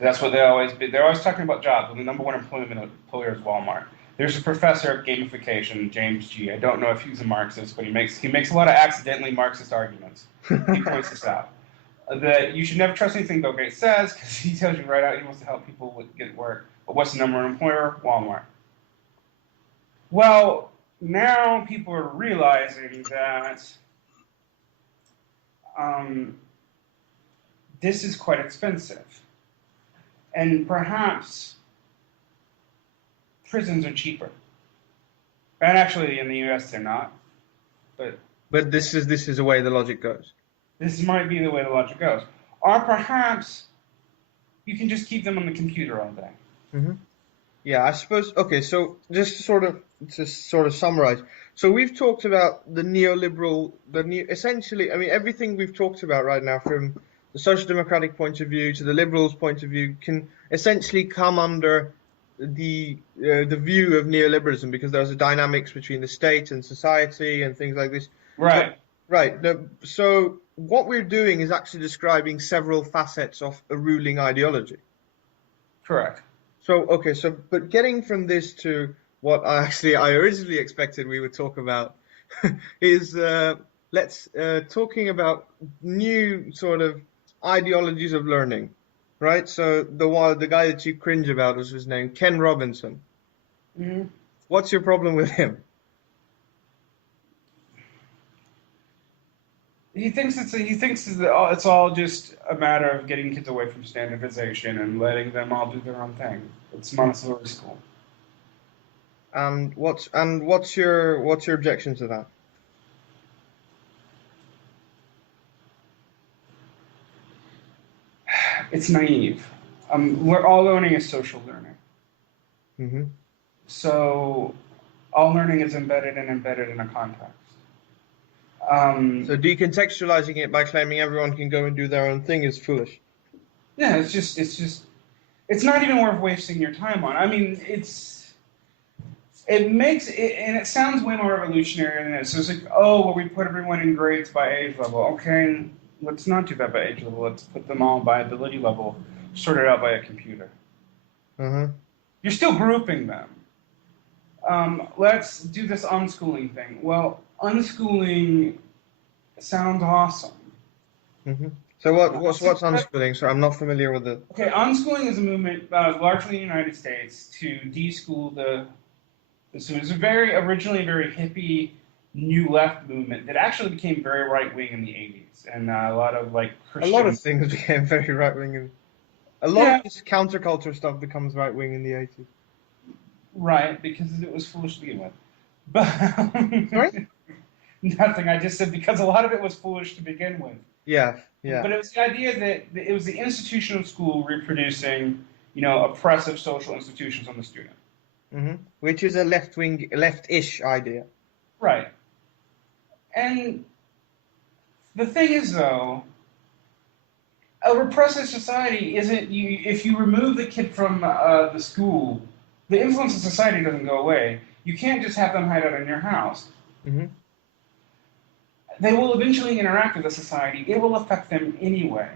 That's what they always be. They're always talking about jobs. And the number one employment employer is Walmart. There's a professor of gamification, James G. I don't know if he's a Marxist, but he makes a lot of accidentally Marxist arguments. He points this out that you should never trust anything Bill Gates says because he tells you right out he wants to help people get work. But what's the number one employer? Walmart. Well, now people are realizing that um, this is quite expensive, and perhaps prisons are cheaper. And actually, in the U.S., they're not. But But this is the way the logic goes. this might be the way the logic goes. Or perhaps you can just keep them on the computer all day. Hmm. Yeah, I suppose. Okay, so just to sort of summarize. So we've talked about the neoliberal, essentially. I mean, everything we've talked about right now, from the social democratic point of view to the liberals' point of view, can essentially come under the view of neoliberalism because there's a dynamics between the state and society and things like this. But Right. right, no, so what we're doing is actually describing several facets of a ruling ideology. Correct. So, okay, but getting from this to what I originally expected we would talk about is let's talking about new sort of ideologies of learning, right? So the guy that you cringe about was his name, Ken Robinson. Hmm. What's your problem with him? It's all just a matter of getting kids away from standardization and letting them all do their own thing. It's Montessori school. And what's your objection to that? It's naive. We're all learning is social learning. Hmm. So all learning is embedded in a context. So Um, decontextualizing it by claiming everyone can go and do their own thing is foolish. yeah, it's not even worth wasting your time on. I mean, it makes it, and it sounds way more revolutionary than this. So it's like, oh, well, we put everyone in grades by age level. Okay, let's not do that by age level. Let's put them all by ability level, sorted out by a computer. Uh-huh. You're still grouping them. Let's do this unschooling thing. Well, unschooling sounds awesome. Hmm. So what's Okay, unschooling? So I'm not familiar with it. unschooling is a movement largely in the United States to deschool the students. It was originally a very hippie new left movement that actually became very right wing in the 80s, and a lot of like A lot of Christian. things became very right wing, and a lot of Yeah, this counterculture stuff becomes right wing in the 80s. right, because it was foolish to begin with. But Sorry? nothing. I just said because a lot of it was foolish to begin with. Yeah, yeah. But it was the idea that it was the institution of school reproducing, oppressive social institutions on the student. Which is a left-ish idea. Right. And the thing is, though, a repressive society isn't you. If you remove the kid from the school, the influence of society doesn't go away. You can't just have them hide out in your house. hmm They will eventually interact with the society. It will affect them anyway.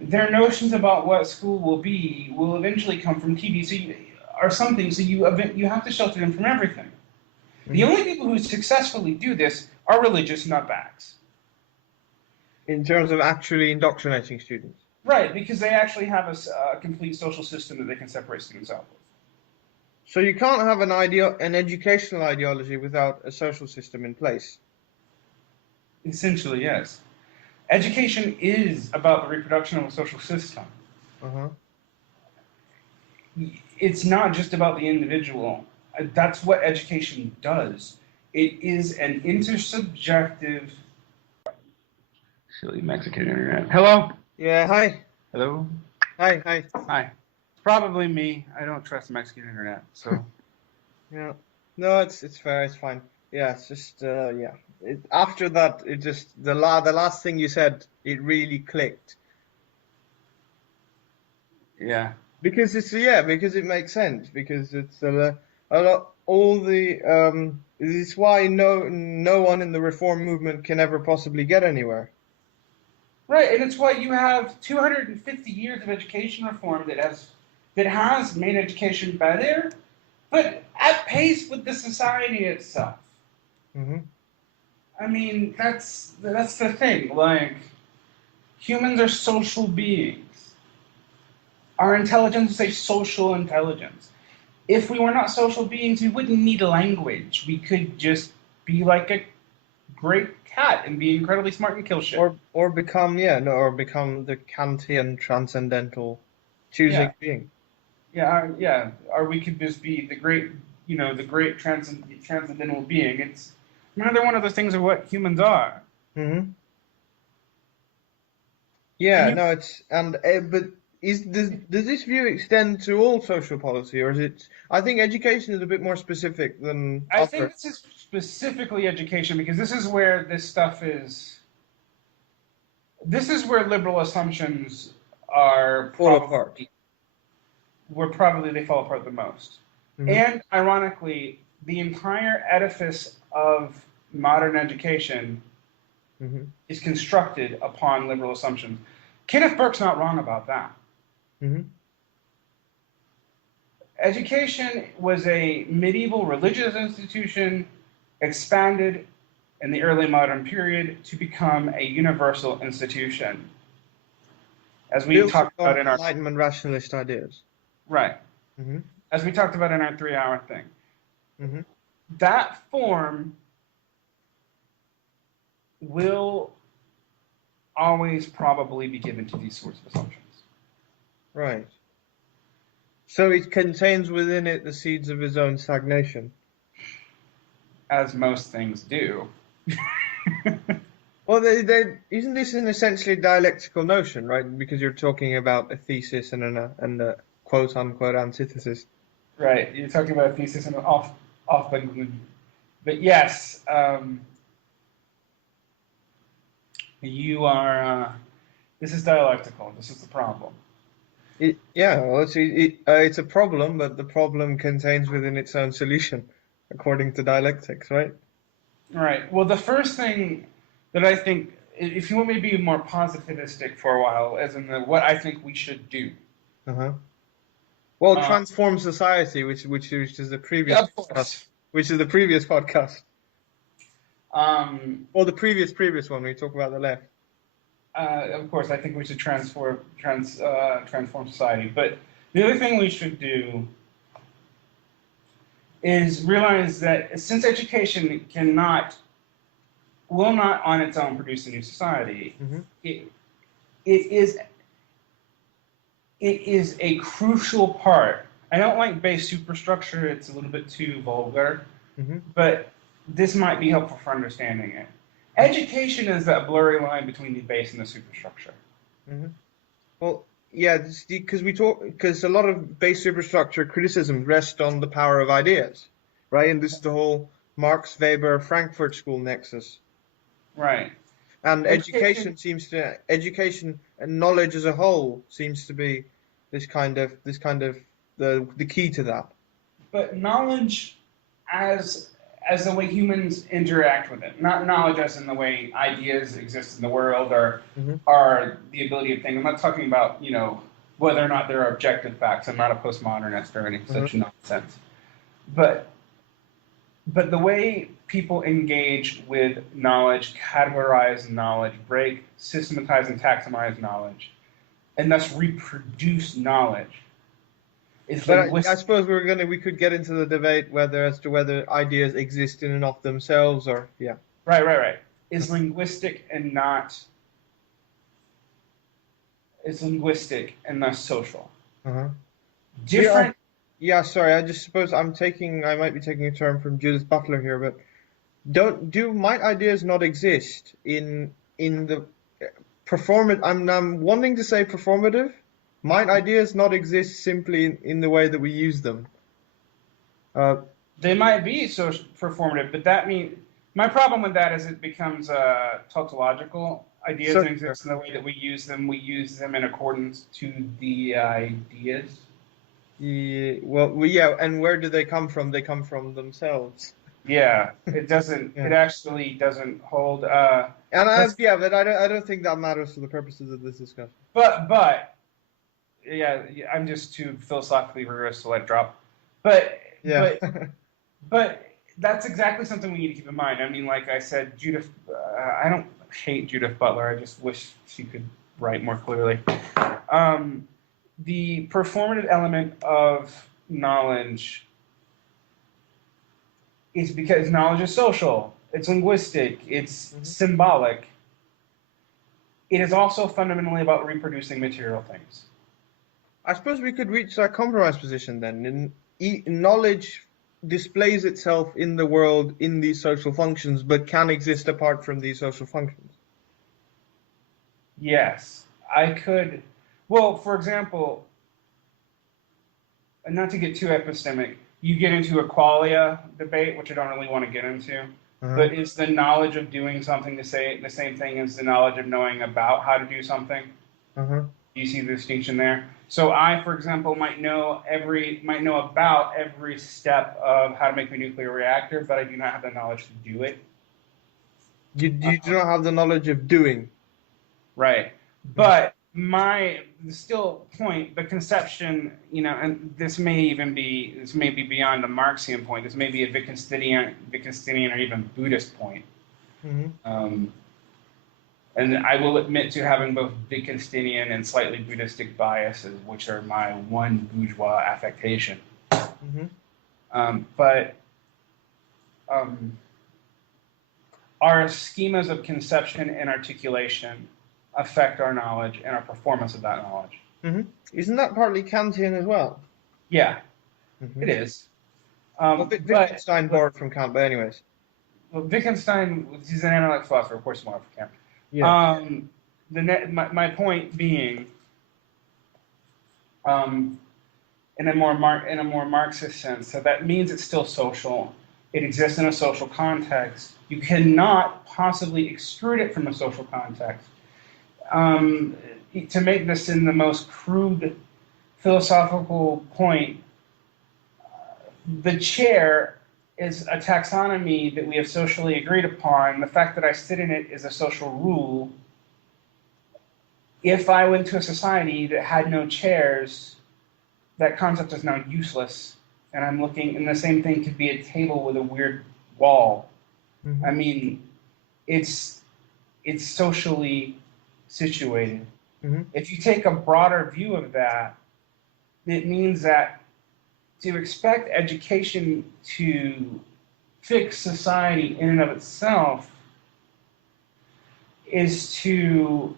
Their notions about what school will be will eventually come from TV, or something. So you have to shelter them from everything. The hmm only people who successfully do this are religious nutbags. In terms of actually indoctrinating students. Right, because they actually have a complete social system that they can separate students out with. So you can't have an educational ideology without a social system in place. Essentially, yes. Education is about the reproduction of a social system. Uh-huh. It's not just about the individual. That's what education does. It is an intersubjective. Silly Mexican internet. Hello? Yeah, hi. Hello? Hi. Hi. It's probably me. I don't trust Mexican internet, so. Yeah. No, it's fair, it's fine. Yeah, it's just yeah. After that, it just the last thing you said, it really clicked. Yeah. Because because it makes sense. Because it's a lot all the it's why no one in the reform movement can ever possibly get anywhere. Right, and it's why you have 250 years of education reform that has made education better, but at pace with the society itself. hmm I mean, that's the thing. Like, humans are social beings. Our intelligence is a social intelligence. If we were not social beings, we wouldn't need a language. We could just be like a great cat and be incredibly smart and kill shit. Or become or become the Kantian transcendental Yeah, choosing being. yeah. Or we could just be the great transcendental being. It's another one of the things of what humans are. hmm And Yeah, you, no, it's and but does this view extend to all social policy, or is it? I think education is a bit more specific than I think other. this is specifically education because this is where this stuff is. This is where liberal assumptions are Fall apart. probably they fall apart the most. hmm And ironically, the entire edifice of modern education hmm is constructed upon liberal assumptions. Kenneth Burke's not wrong about that. hmm Education was a medieval religious institution expanded in the early modern period to become a universal institution. As we Built talked about upon in our Enlightenment rationalist ideas. right, hmm as we talked about in our 3-hour thing, hmm that form will always probably be given to these sorts of assumptions. Right. So it contains within it the seeds of his own stagnation. As most things do. Well, isn't this an essentially dialectical notion, right? Because you're talking about a thesis and a quote unquote antithesis. Right, you're talking about a thesis and off but yes, you are. This is dialectical. This is the problem. Well, it's a problem, but the problem contains within its own solution, according to dialectics, right? Right. Well, the first thing that I think, if you want me to be more positivistic for a while, as in what I think we should do. Uh-huh. Well, Uh, transform society, which is the yeah, previous of podcast, course. which is the previous podcast. Um, Well, the previous one we talk about the left. of course, I think we should transform society. But the other thing we should do is realize that since education will not on its own produce a new society, hmm it, it is it is a crucial part. I don't like base superstructure; it's a little bit too vulgar, hmm but this might be helpful for understanding it. Education is that blurry line between the base and the superstructure. Hmm. Well, yeah, because a lot of base superstructure criticism rest on the power of ideas, right? And this is the whole Marx, Weber, Frankfurt School nexus. Right. And Education, education and knowledge as a whole seems to be this kind of the key to that. but knowledge as as the way humans interact with it, not knowledge as in the way ideas exist in the world or Hmm. are the ability of things. I'm not talking about, whether or not they're objective facts. I'm not a postmodernist or any Hmm. such nonsense. But but the way people engage with knowledge, categorize knowledge, break, systematize, and taxonomize knowledge, and thus reproduce knowledge is But I linguistic. suppose we could get into the debate whether ideas exist in and of themselves or yeah. Right, right, right. Is linguistic and not is linguistic and thus social. Uh-huh. Yeah, Different. yeah. Sorry, I just suppose I might be taking a term from Judith Butler here, but might ideas not exist in the performant? I'm wanting to say performative. Might ideas not exist simply in the way that we use them? Uh, They might be so performative, but that means my problem with that is it becomes tautological. Ideas so don't exist in the way that we use them. We use them in accordance to the ideas. yeah, yeah, and where do they come from? They come from themselves. Yeah, it doesn't. It Yeah. actually doesn't hold. And That's yeah, but I don't think that matters for the purposes of this discussion. but yeah, I'm just too philosophically rigorous to let it drop. But Yeah. but but that's exactly something we need to keep in mind. I mean, like I said, Judith. I don't hate Judith Butler. I just wish she could write more clearly. Um, the performative element of knowledge is because knowledge is social. It's linguistic. It's Mhm. symbolic. It is also fundamentally about reproducing material things. I suppose we could reach that compromise position then. Knowledge displays itself in the world in these social functions, but can exist apart from these social functions. Yes, I could. Well, for example, and not to get too epistemic, you get into a qualia debate, which I don't really want to get into. Uh-huh. But is the knowledge of doing something to say the same thing as the knowledge of knowing about how to do something? Uh-huh. Do you see the distinction there? So I, for example, might know about every step of how to make a nuclear reactor, but I do not have the knowledge to do it. You do not have the knowledge of doing. Right. Mhm. But my still point, the conception, and this may be beyond a Marxian point. This may be a Wittgensteinian or even Buddhist point. Mhm. Um, and I will admit to having both Wittgensteinian and slightly Buddhistic biases, which are my one bourgeois affectation. Mhm. But um, our schemas of conception and articulation affect our knowledge and our performance of that knowledge. Mhm. Isn't that partly Kantian as well? Yeah, it Mhm. is. Well, But Wittgenstein borrowed from Kant, but anyways. Wittgenstein, he's an analytic philosopher, of course, more for Kant. Yeah. My point being, um, in a more Marxist sense, so that means it's still social. It exists in a social context. You cannot possibly extrude it from a social context. Um, to make this in the most crude philosophical point, the chair is a taxonomy that we have socially agreed upon. The fact that I sit in it is a social rule. If I went to a society that had no chairs, that concept is now useless. And I'm looking, and the same thing could be a table with a weird wall. I Mhm. mean, it's it's socially situated. Mhm. If you take a broader view of that, it means that to expect education to fix society in and of itself is to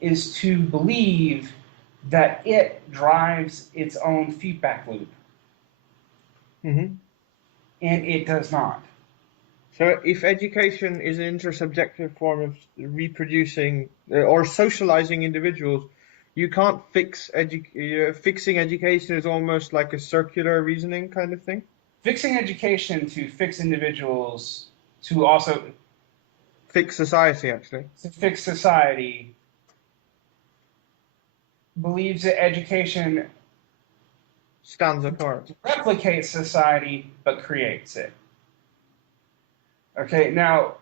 is to believe that it drives its own feedback loop, Mhm. and it does not. So if education is an intersubjective form of reproducing or socializing individuals, you can't fixing education is almost like a circular reasoning kind of thing. Fixing education to fix individuals to also Fix society, actually. to fix society believes that education Stands apart. replicates society but creates it. Okay, now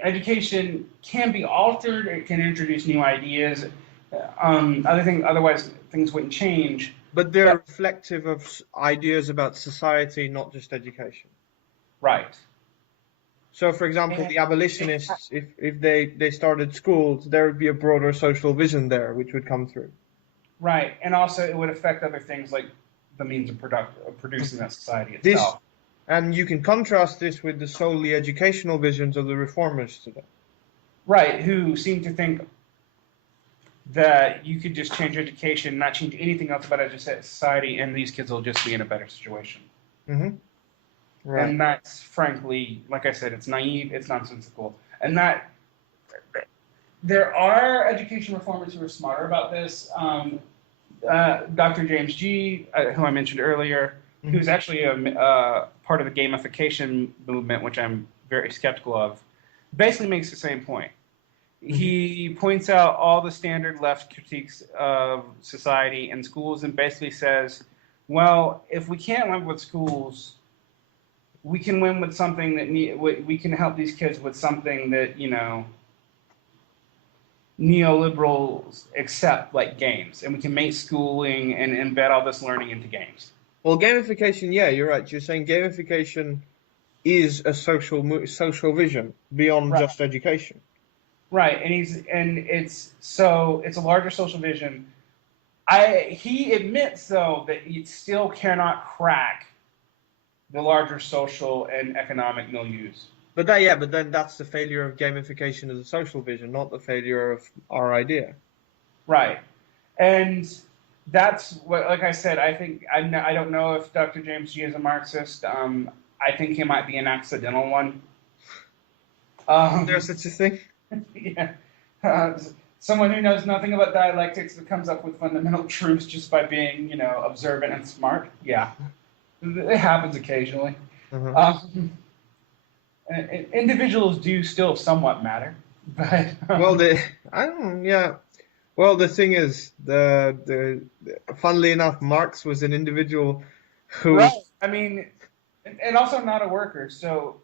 education can be altered. It can introduce new ideas. Otherwise things wouldn't change. But they're But reflective of ideas about society, not just education. right, So, for example, and the abolitionists, if they started schools, there would be a broader social vision there, which would come through. right, and also it would affect other things like the means of producing that society This, itself. and you can contrast this with the solely educational visions of the reformers today. Right, who seem to think that you could just change education, not change anything else about society, and these kids will just be in a better situation. Hmm. Right. And that's frankly, like I said, it's naive, it's nonsensical, and that there are education reformers who are smarter about this. Dr. James G., who I mentioned earlier, who's Hmm. actually part of the gamification movement, which I'm very skeptical of, basically makes the same point. Hmm. He points out all the standard left critiques of society and schools and basically says, well, if we can't win with schools, we can win with something that we can help these kids with something that, neoliberals accept, like games, and we can make schooling and embed all this learning into games. Well, gamification, yeah, you're right. You're saying gamification is a social vision beyond Right. just education. Right, and it's a larger social vision. He admits though that it still cannot crack the larger social and economic milieus. But that, yeah, but then that's the failure of gamification as a social vision, not the failure of our idea. Right, and that's what, like I said, I don't know if Dr. James G is a Marxist. I think he might be an accidental one. Is there Um, such a thing? yeah, uh, someone who knows nothing about dialectics but comes up with fundamental truths just by being, observant and smart. Yeah, it happens occasionally. Uh-huh. Um, Individuals do still somewhat matter, but Well, I don't, yeah. Well, the thing is, funnily enough, Marx was an individual who, right. I mean, and also not a worker. So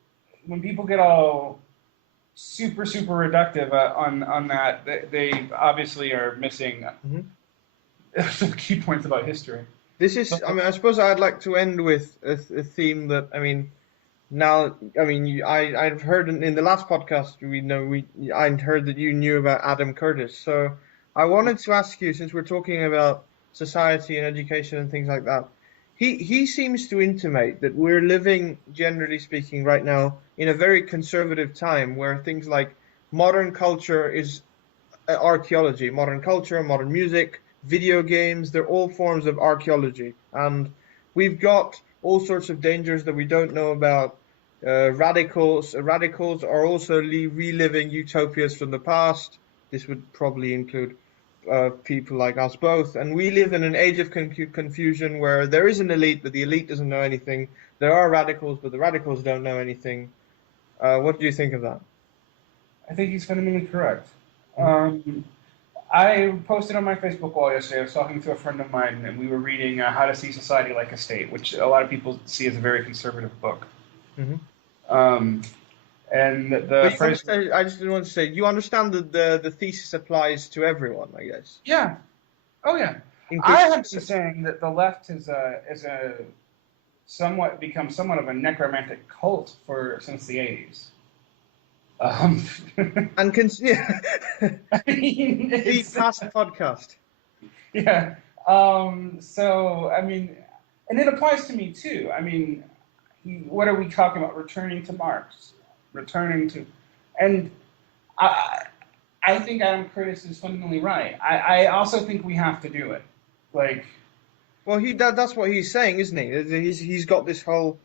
when people get all super reductive on that, they obviously are missing Mhm. some key points about history. This is, But I mean, I suppose I'd like to end with a theme that, I mean, now, I mean, I've heard in the last podcast, I heard that you knew about Adam Curtis. So I wanted to ask you, since we're talking about society and education and things like that, he seems to intimate that we're living, generally speaking, right now in a very conservative time where things like modern culture is archaeology, modern culture, modern music, video games, they're all forms of archaeology. And we've got all sorts of dangers that we don't know about. Radicals are also reliving utopias from the past. This would probably include people like us both. And we live in an age of confusion where there is an elite, but the elite doesn't know anything. There are radicals, but the radicals don't know anything. What do you think of that? I think he's fundamentally correct. Hmm. Um, I posted on my Facebook wall yesterday. I was talking to a friend of mine, and we were reading How to See Society Like a State, which a lot of people see as a very conservative book. Hmm. Um, and But the you phrase, understand, I just want to say, you understand that the thesis applies to everyone, I guess, yeah, oh yeah. I including have been yourself. saying that the left is a somewhat become somewhat of a necromantic cult for since the 80s. Um, And yeah, I mean, the it's past podcast. yeah. So I mean, and it applies to me too. I mean, what are we talking about? Returning to Marx, returning to, and I, I think Adam Curtis is fundamentally right. I also think we have to do it. Like, Well, that's what he's saying, isn't he? He's got this whole.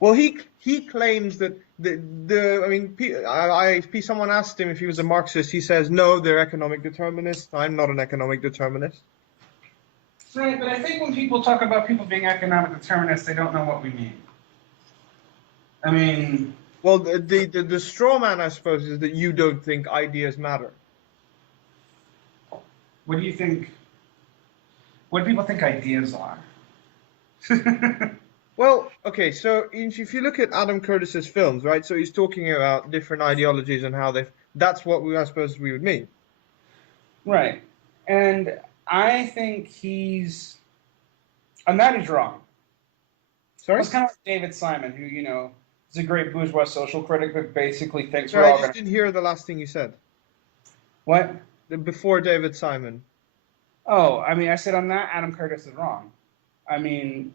Well, he claims that the I mean, someone asked him if he was a Marxist. He says, no, they're economic determinists. I'm not an economic determinist. Right, but I think when people talk about people being economic determinists, they don't know what we mean. I mean, Well, the straw man, I suppose, is that you don't think ideas matter. what do you think? What do people think ideas are? Well, okay, so if you look at Adam Curtis's films, right? So he's talking about different ideologies and how they. That's what I suppose we would mean. Right, and I think and that is wrong. Well, Sorry? it's kind of like David Simon, who is a great bourgeois social critic, but basically thinks we're Sorry, I all just gonna. didn't hear the last thing you said. What? Before David Simon. Oh, I mean, I said on that, Adam Curtis is wrong. I mean,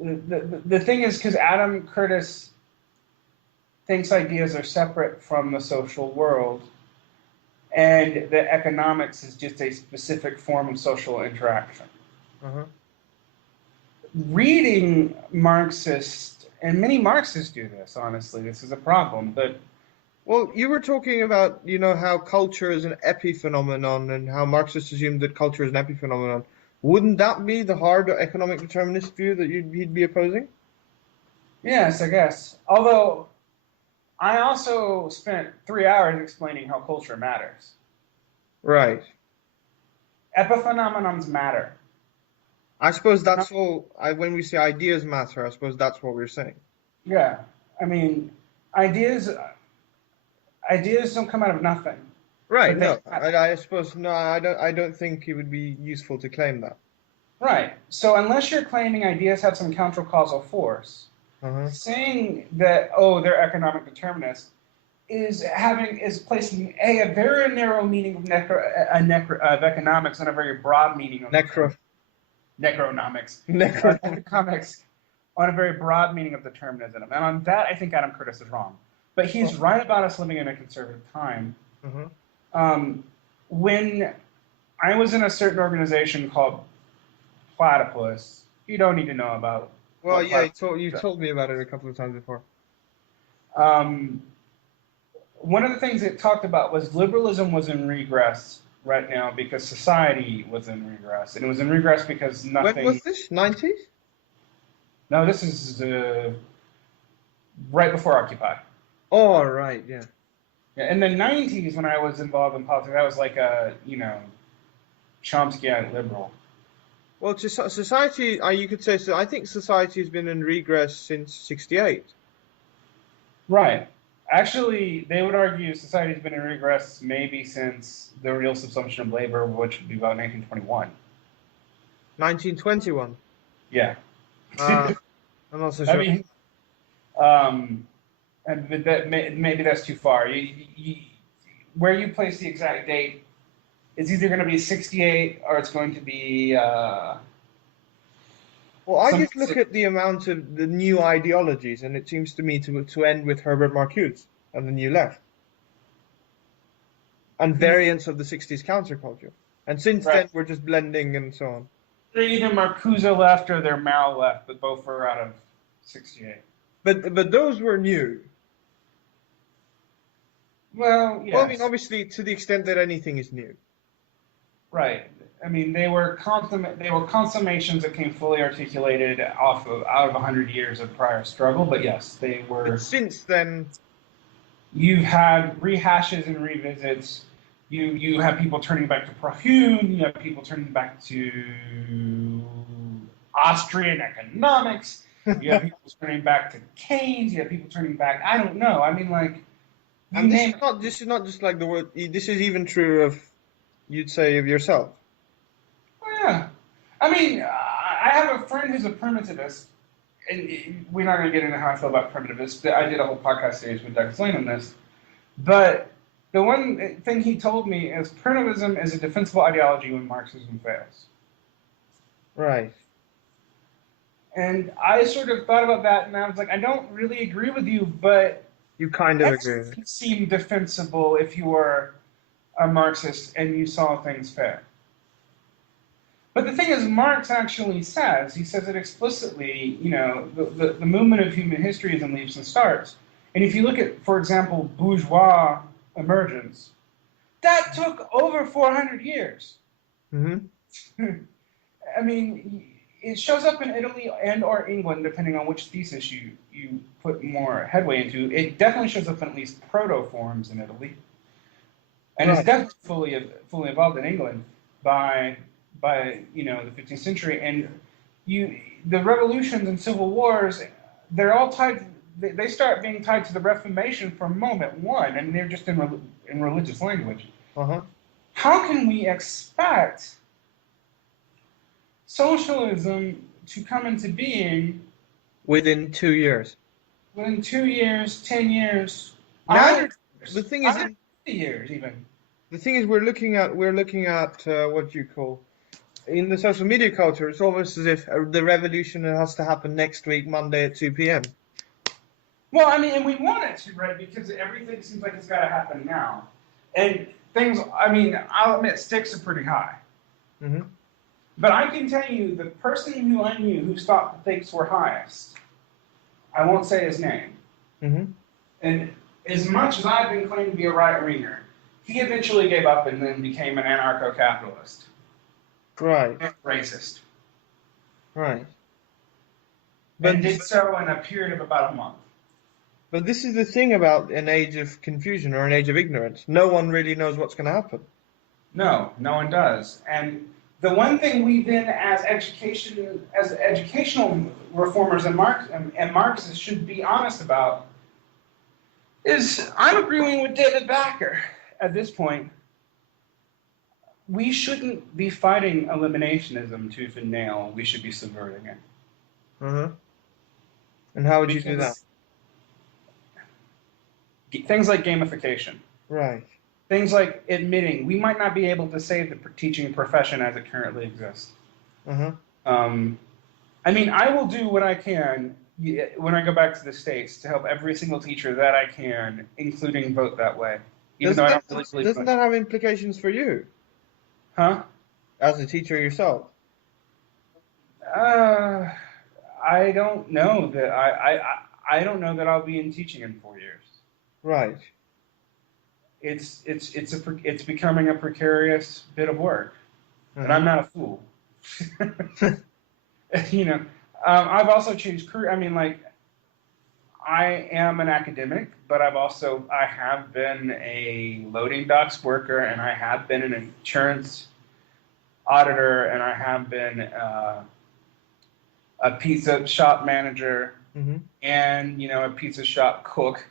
the thing is, because Adam Curtis thinks ideas are separate from the social world, and that economics is just a specific form of social interaction. Uh-huh. Reading Marxist, and many Marxists do this, honestly, this is a problem, but Well, you were talking about, how culture is an epiphenomenon and how Marxists assume that culture is an epiphenomenon. Wouldn't that be the hard economic determinist view that he'd be opposing? yes, I guess. Although, I also spent 3 hours explaining how culture matters. Right. Epiphenomenons matter. I suppose that's all. When we say ideas matter, I suppose that's what we're saying. Yeah, I mean, ideas ideas don't come out of nothing, Right. but they No, matter. I suppose no. I don't think it would be useful to claim that. Right. So unless you're claiming ideas have some countercausal force, Uh-huh. saying that they're economic determinists is placing a very narrow meaning of of economics and a very broad meaning of the term Necro. necronomics Necro. economics on a very broad meaning of determinism. And on that, I think Adam Curtis is wrong. But he's right about us living in a conservative time. Uh-huh. When I was in a certain organization called Platypus, you don't need to know about Well, what yeah, platypus you is. told me about it a couple of times before. Um, One of the things it talked about was liberalism was in regress right now because society was in regress. And it was in regress because When nothing. was this? 90s? No, this is right before Occupy. Oh, right, yeah. Yeah, in the 90s, when I was involved in politics, I was like a, Chomskyite liberal. Well, society, you could say, so I think society has been in regress since 68. Right. Actually, they would argue society's been in regress maybe since the real subsumption of labor, which would be about 1921. 1921. Yeah. I'm not so I sure. mean, and maybe that's too far. Where you place the exact date is either going to be 68 or it's going to be Well, I some. just look at the amount of the new ideologies, and it seems to me to end with Herbert Marcuse and the New Left, and variants of the 60s counterculture. And since Right. then, we're just blending and so on. They're either Marcuse left or they're Mao left, but both are out of 68. But those were new. Well, Well, I mean, yes. obviously, to the extent that anything is new. Right. I mean, they were consummations that came fully articulated out of 100 years of prior struggle. But yes, they But were. since then, You've had rehashes and revisits. You have people turning back to Prohune. You have people turning back to Austrian economics. You have people turning back to Keynes. You have people turning back. I don't know. I mean, like you and name. this is not just like the word. This is even true of, you'd say, of yourself. Oh, yeah. I mean, I have a friend who's a primitivist, and we're not going to get into how I feel about primitivists. I did a whole podcast series with Doug Slane on this. But the one thing he told me is primitivism is a defensible ideology when Marxism fails. Right. And I sort of thought about that, and I was like, I don't really agree with you, but You kind of agree with it. it seemed defensible if you were a Marxist and you saw things fair. But the thing is, Marx actually says, he says it explicitly, the movement of human history is in leaps and starts. And if you look at, for example, bourgeois emergence, that took over 400 years. Hmm. I mean, it shows up in Italy and or England, depending on which thesis you put more headway into. It definitely shows up in at least proto-forms in Italy. And it's Right. definitely fully evolved in England by the 15th century. And the revolutions and civil wars, they're all tied. They start being tied to the Reformation from moment one, and they're just in religious language. Uh-huh. How can we expect socialism to come into being Within 2 years. within 2 years, 10 years, a Now, hundred the years, thing a is, hundred years, even? we're looking at what you call in the social media culture. It's almost as if the revolution has to happen next week, Monday at 2 p.m. Well, I mean, and we want it to, right? Because everything seems like it's got to happen now. And things, I mean, I'll admit, stakes are pretty high. Hmm. But I can tell you, the person who I knew who thought the stakes were highest, I won't say his name. Hmm. And as much as I've been claimed to be a right-winger, he eventually gave up and then became an anarcho-capitalist. Right. And racist. Right. And But did so in a period of about a month. but this is the thing about an age of confusion or an age of ignorance. No one really knows what's going to happen. No, no one does. And the one thing we then, as educational reformers and Marxists, should be honest about is I'm agreeing with David Backer at this point. We shouldn't be fighting eliminationism tooth and nail. We should be subverting it. Uh-huh. And how would you do that? Because things like gamification, Right. things like admitting we might not be able to save the teaching profession as it currently exists. Uh-huh. Um, I mean, I will do what I can when I go back to the States to help every single teacher that I can, including vote that way, even though Doesn't I that don't really believe doesn't much. that have implications for you Huh? as a teacher yourself? Uh, I don't know that I don't know that I'll be in teaching in 4 years. Right. It's becoming a precarious bit of work, and I'm Uh-huh. not a fool. you know, I've also changed career. I mean, like I am an academic, but I have been a loading docks worker, and I have been an insurance auditor, and I have been a pizza shop manager, Mm-hmm. and a pizza shop cook.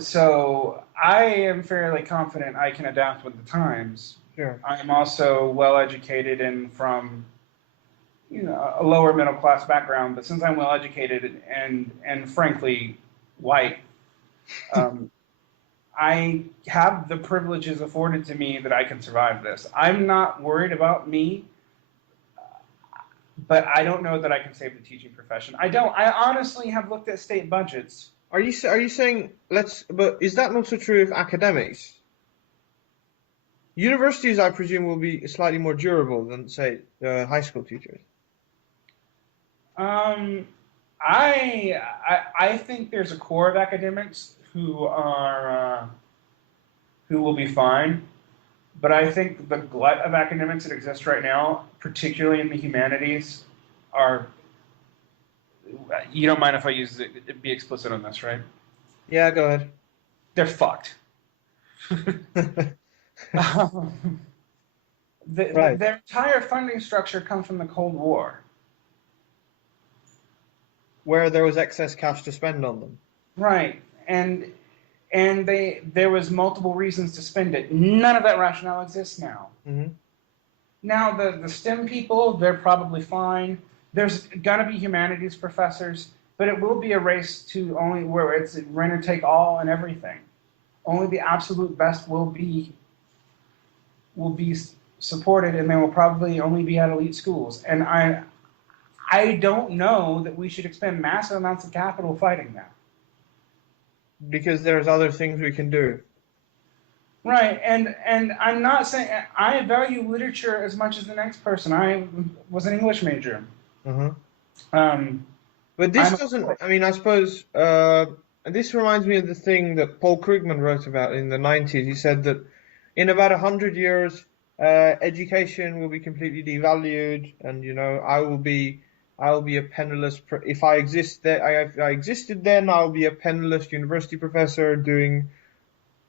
So I am fairly confident I can adapt with the times. Sure. I am also well educated and from a lower middle class background, but since I'm well educated and frankly white, um, I have the privileges afforded to me that I can survive this. I'm not worried about me, but I don't know that I can save the teaching profession. I don't. I honestly have looked at state budgets. Are you saying but is that not so true of academics? Universities, I presume, will be slightly more durable than, say, high school teachers. Um, I think there's a core of academics who will be fine, but I think the glut of academics that exists right now, particularly in the humanities, are. You don't mind if I be explicit on this, right? Yeah, go ahead. They're fucked. Um, Right. their entire funding structure comes from the Cold War. Where there was excess cash to spend on them. Right. And there was multiple reasons to spend it. None of that rationale exists now. Mm-hmm. Now the STEM people, they're probably fine. There's gonna be humanities professors, but it will be a race to only where it's winner take all and everything. Only the absolute best will be supported, and they will probably only be at elite schools. And I don't know that we should expend massive amounts of capital fighting that. Because there's other things we can do. Right, and I'm not saying I value literature as much as the next person. I was an English major. Hmm. Um, But this I'm a doesn't, poet. I mean, I suppose, this reminds me of the thing that Paul Krugman wrote about in the 90s. He said that in about 100 years, education will be completely devalued, and I will be a penniless, if I exist there, if I existed then, I'll be a penniless university professor doing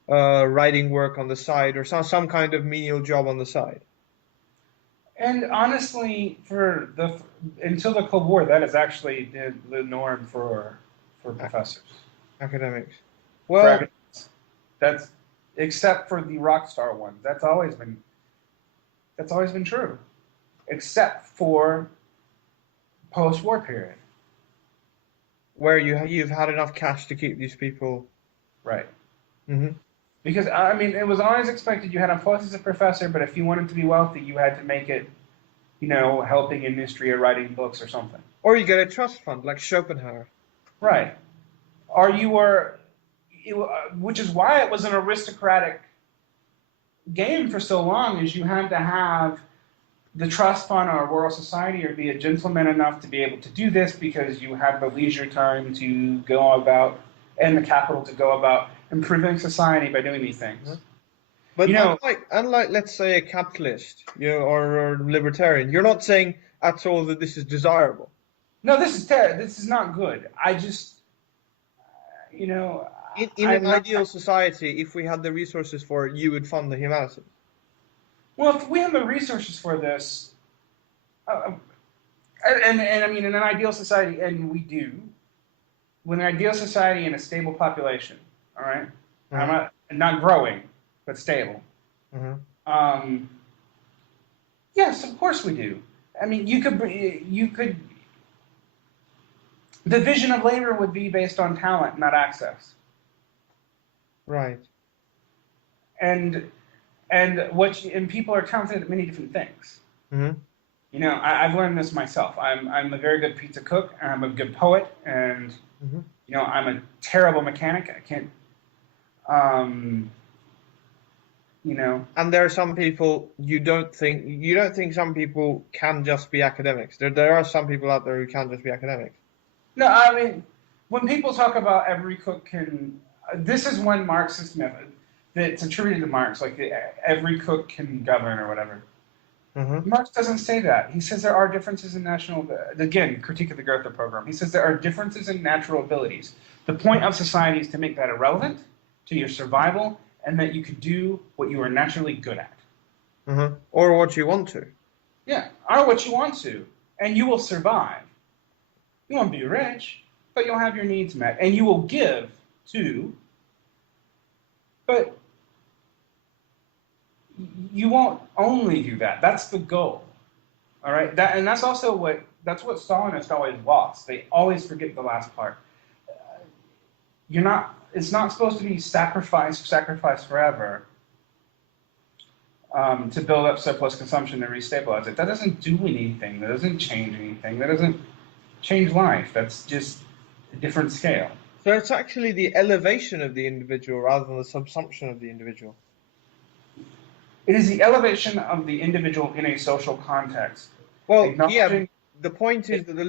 writing work on the side or some kind of menial job on the side. And honestly, until the Cold War, that is actually the norm for A- professors, Academics. for Well, academics. That's except for the rock star ones. That's always been true, except for post-war period. where you've had enough cash to keep these people. Right. Hmm. Because I mean, it was always expected you had a post as a professor, but if you wanted to be wealthy, you had to make it, helping industry or writing books or something. Or you get a trust fund like Schopenhauer. Right. Or you were, which is why it was an aristocratic game for so long, is you had to have the trust fund or a royal society or be a gentleman enough to be able to do this because you had the leisure time to go about and the capital to go about improving society by doing these Mhm. things. But You know, unlike let's say a capitalist, or libertarian, you're not saying at all that this is desirable. no, this is terrible. This is not good. I just, you know, In an I'm not. ideal society, if we had the resources for it, you would fund the humanities. Well, if we have the resources for this, uh, and I mean, in an ideal society, and we do, with an ideal society and a stable population, all right, I'm Hmm. not growing, but stable. Hmm. Um, yes, of course we do. I mean, you could. The vision of labor would be based on talent, not access, Right. and and people are talented at many different things. Hmm. I've learned this myself. I'm a very good pizza cook, and I'm a good poet, and Hmm. I'm a terrible mechanic. I can't, um, you know. And there are some people you don't think some people can just be academics. There are some people out there who can just be academics. No, I mean, when people talk about every cook can, this is one Marxist myth that's attributed to Marx, like every cook can govern or whatever. Hmm. Marx doesn't say that. He says there are differences in national, again, critique of the Goethe program. He says there are differences in natural abilities. The point of society is to make that irrelevant to your survival and that you can do what you are naturally good at. Hmm. Or what you want to. Yeah, are what you want to, and you will survive. You won't be rich, but you'll have your needs met, and you will give too, but you won't only do that. That's the goal. All right. That's what Stalinists always lost. They always forget the last part. You're not. It's not supposed to be sacrifice forever, to build up surplus consumption and restabilize it. That doesn't do anything. That doesn't change anything. That doesn't change life. That's just a different scale. So it's actually the elevation of the individual rather than the subsumption of the individual. It is the elevation of the individual in a social context, Well, yeah, acknowledging the point it is that the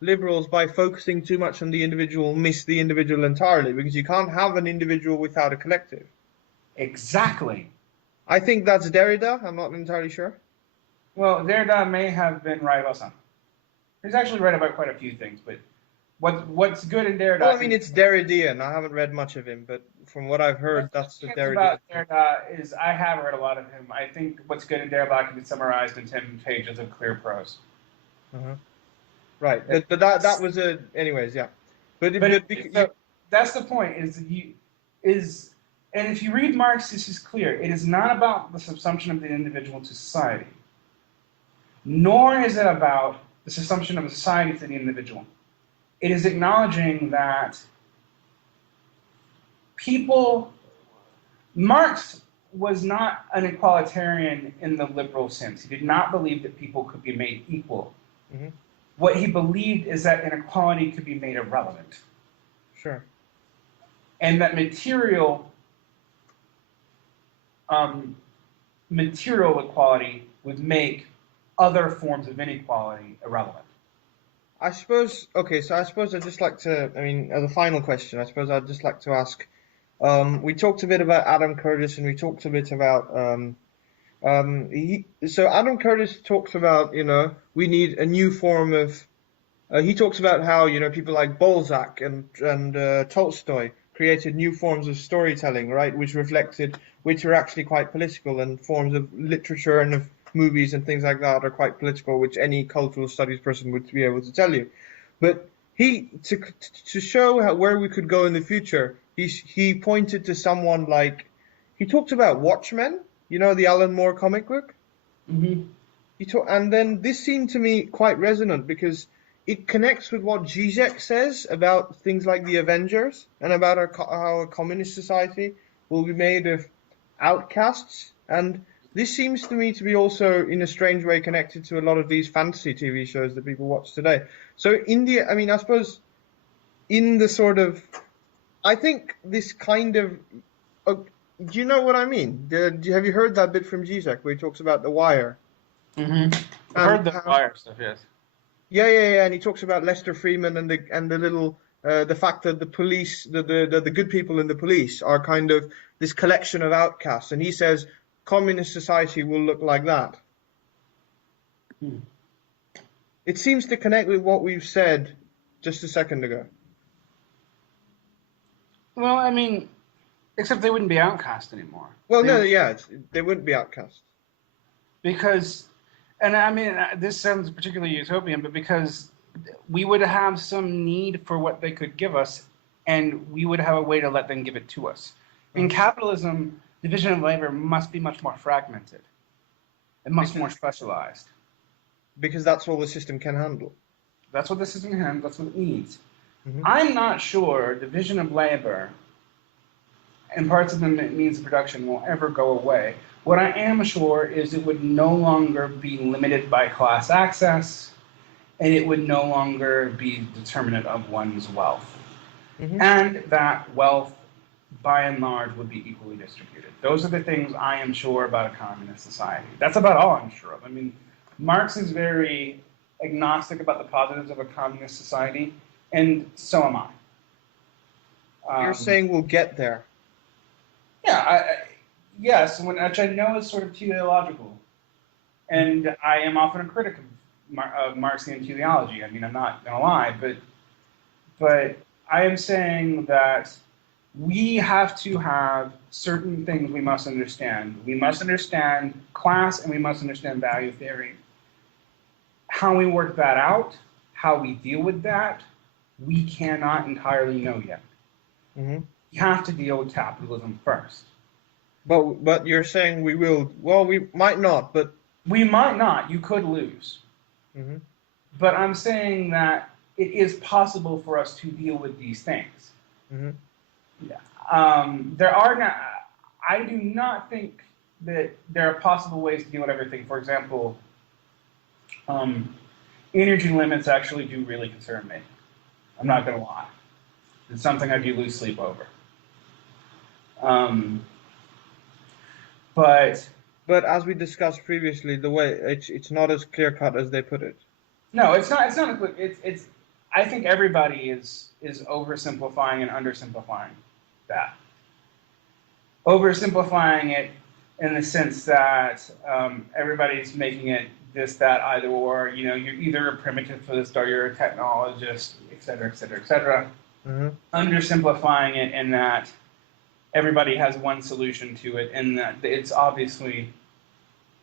liberals by focusing too much on the individual miss the individual entirely because you can't have an individual without a collective. exactly. I think that's Derrida. I'm not entirely sure. Well, Derrida may have been right about something. He's actually right about quite a few things, but what's good in Derrida, Well, I I mean, think. it's Derridean. I haven't read much of him, but from what I've heard, What's that's the interesting Derridean about thing. Derrida is I have read a lot of him. I think what's good in Derrida can be summarized in 10 pages of clear prose. Uh-huh. Right, but that was a anyways, yeah. But You, so that's the point. Is and if you read Marx, this is clear. It is not about the subsumption of the individual to society, nor is it about the subsumption of a society to the individual. It is acknowledging that people. Marx was not an equalitarian in the liberal sense. He did not believe that people could be made equal. hmm. What he believed is that inequality could be made irrelevant, Sure. and that material um, material equality would make other forms of inequality irrelevant. I suppose, okay, so I suppose I'd just like to, I mean, as a final question, I suppose I'd just like to ask, we talked a bit about Adam Curtis and we talked a bit about, so Adam Curtis talks about, we need a new form of, he talks about how, people like Balzac and Tolstoy created new forms of storytelling, right, which are actually quite political, and forms of literature and of movies and things like that are quite political, which any cultural studies person would be able to tell you. But to show where we could go in the future, he pointed to someone like, he talked about Watchmen, the Alan Moore comic book. Mm-hmm. And then this seemed to me quite resonant because it connects with what Zizek says about things like the Avengers and about how a communist society will be made of outcasts. And this seems to me to be also, in a strange way, connected to a lot of these fantasy TV shows that people watch today. So India, I mean, I suppose in the sort of, I think this kind of, uh, do you know what I mean? Have you heard that bit from Zizek where he talks about the wire? Mm-hmm. I've And heard the Wire stuff, yes. yeah, and he talks about Lester Freeman and the little the fact that the police, the good people in the police are kind of this collection of outcasts, and he says communist society will look like that. Hmm. It seems to connect with what we've said just a second ago. Well, I mean, except they wouldn't be outcast anymore. Well, They no, would, yeah, they wouldn't be outcasts. because, and I mean, this sounds particularly utopian, but because we would have some need for what they could give us, and we would have a way to let them give it to us. In Uh-huh. capitalism, division of labor must be much more fragmented and much Because more specialized. because that's all the system can handle. That's what the system has, that's what it needs. Hmm. I'm not sure division of labor and parts of the means of production will ever go away. What I am sure is it would no longer be limited by class access, and it would no longer be determinant of one's wealth. Hmm. And that wealth, by and large, would be equally distributed. Those are the things I am sure about a communist society. That's about all I'm sure of. I mean, Marx is very agnostic about the positives of a communist society, and so am I. You're Um, saying we'll get there. yeah, yes, which I know is sort of teleological, Hmm. and I am often a critic of Marxian teleology. I mean, I'm not going to lie, but I am saying that we have to have certain things we must understand. We must understand class, and we must understand value theory. How we work that out, how we deal with that, we cannot entirely know yet. Hmm. We have to deal with capitalism first. But you're saying we will. Well, we might not, but. We might not, you could lose. Hmm. But I'm saying that it is possible for us to deal with these things. Hmm. Yeah. There are not, I do not think that there are possible ways to deal with everything. For example, um, energy limits actually do really concern me. I'm not going to lie. It's something I do lose sleep over. Um, but But as we discussed previously, the way it's not as clear cut as they put it. no, it's not. It's not a quick. It's. I think everybody is oversimplifying and undersimplifying that. Oversimplifying it in the sense that everybody's making it this, that, either or. You know, you're either a primitivist or you're a technologist, et cetera, et cetera, et cetera. Hmm. Undersimplifying it in that everybody has one solution to it, and that it's obviously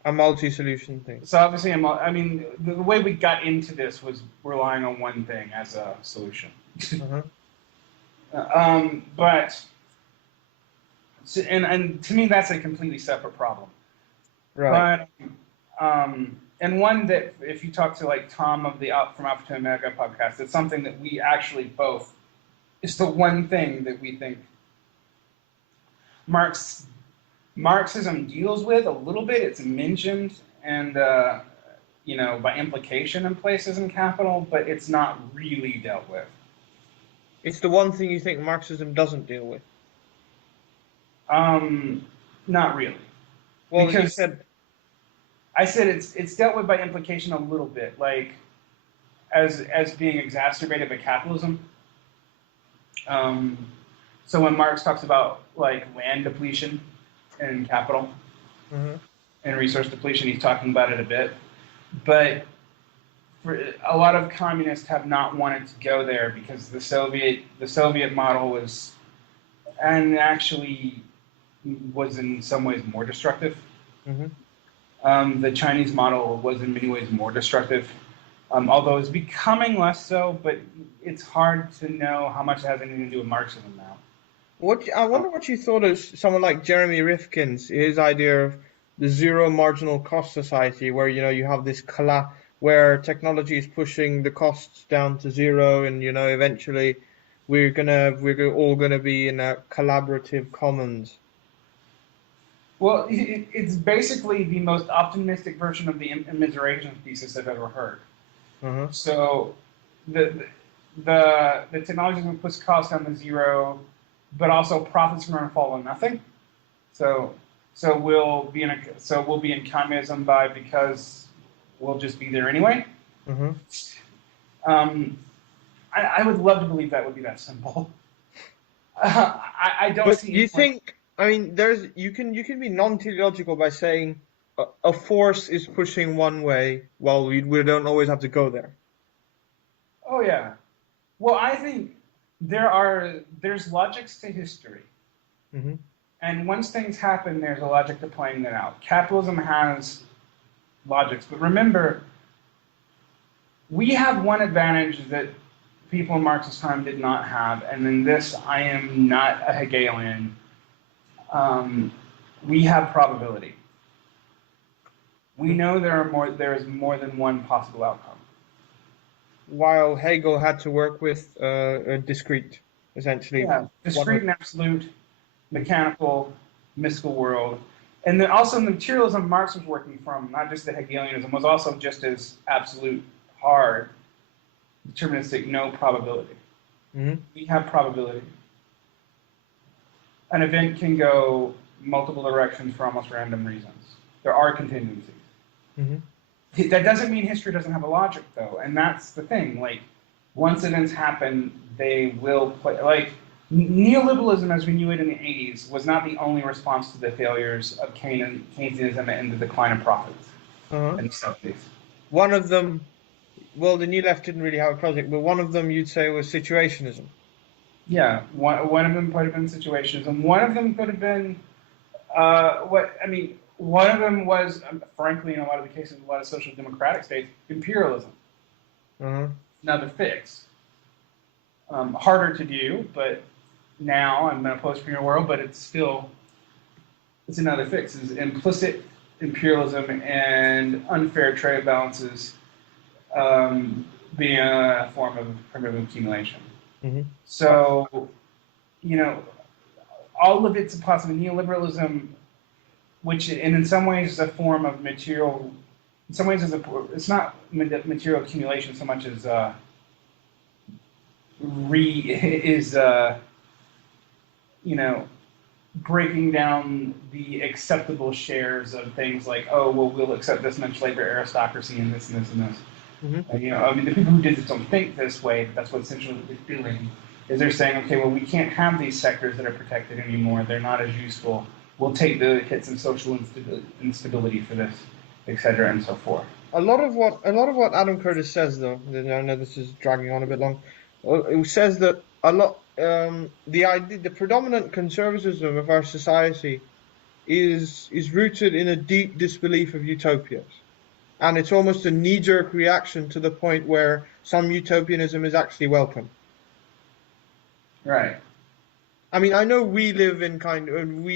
A multi-solution thing. so obviously. I mean, the way we got into this was relying on one thing as a solution. Uh-huh. But and to me, that's a completely separate problem. Right. But and one that if you talk to like Tom of the From Alpha to Omega podcast, it's something that we actually both. It's the one thing that we think Marx Marxism deals with a little bit. It's mentioned and by implication in places in Capital, but it's not really dealt with. It's the one thing you think Marxism doesn't deal with. Um, Not really. Well, you because said. I said it's dealt with by implication a little bit, like as being exacerbated by capitalism. Um, so when Marx talks about like land depletion and capital Mhm. and resource depletion, he's talking about it a bit. But for, a lot of communists have not wanted to go there because the Soviet model was, and actually was in some ways more destructive. Mhm. The Chinese model was in many ways more destructive, although it's becoming less so. But it's hard to know how much it has anything to do with Marxism now. I wonder what you thought of someone like Jeremy Rifkin's his idea of the zero marginal cost society, where you have this where technology is pushing the costs down to zero, and eventually all gonna be in a collaborative commons. Well, it's basically the most optimistic version of the immiseration thesis I've ever heard. Uh-huh. So the the technology is going to push costs down to zero, but also profits are going to fall to nothing. So we'll be in communism because we'll just be there anyway. Uh-huh. Um, I would love to believe that would be that simple. I don't But see you anyone. think, I mean, you can be non-teleological by saying a force is pushing one way, while we don't always have to go there. Oh yeah. Well, I think there's logics to history. Hmm. And once things happen, there's a logic to playing that out. Capitalism has logics, but remember, we have one advantage that people in Marx's time did not have, and in this, I am not a Hegelian. Um, we have probability. We know there is more than one possible outcome. While Hegel had to work with a discrete, essentially Yeah, one discrete of. and absolute, Mhm. mechanical, mystical world. And then also the materialism Marx was working from, not just the Hegelianism, was also just as absolute, hard, deterministic, no probability. Mhm. We have probability. An event can go multiple directions for almost random reasons. There are contingencies. Mhm. That doesn't mean history doesn't have a logic, though, and that's the thing. Like, once events happen, they will play. Like, neoliberalism, as we knew it in the '80s, was not the only response to the failures of Keynesianism and the decline of profits Uh-huh. in the '70s. One of them, well, the New Left didn't really have a project, but one of them you'd say was situationism. Yeah, one of them could have been situationism. One of them could have been what I mean. One of them was, frankly, in a lot of the cases, a lot of social democratic states, imperialism. Uh-huh. Another fix. Harder to do, but now I'm in a post-imperial world, but it's another fix. Is implicit imperialism and unfair trade balances um, being a form of primitive accumulation. Mhm. So you know, all of it's a possibility. Neoliberalism, which and in some ways is a form of material. In some ways, it's not material accumulation so much as is you know breaking down the acceptable shares of things like, oh, well, we'll accept this much labor aristocracy and this and this and this. Mhm. I mean, the people who did this don't think this way. But that's what essentially they're doing. Is they're saying, okay, well, we can't have these sectors that are protected anymore. They're not as useful. We'll take the hits in social instability for this, et cetera, and so forth. A lot of what Adam Curtis says, though, and I know this is dragging on a bit long. It says that a lot the predominant conservatism of our society is rooted in a deep disbelief of utopias, and it's almost a knee-jerk reaction to the point where some utopianism is actually welcome. Right. I mean, I know we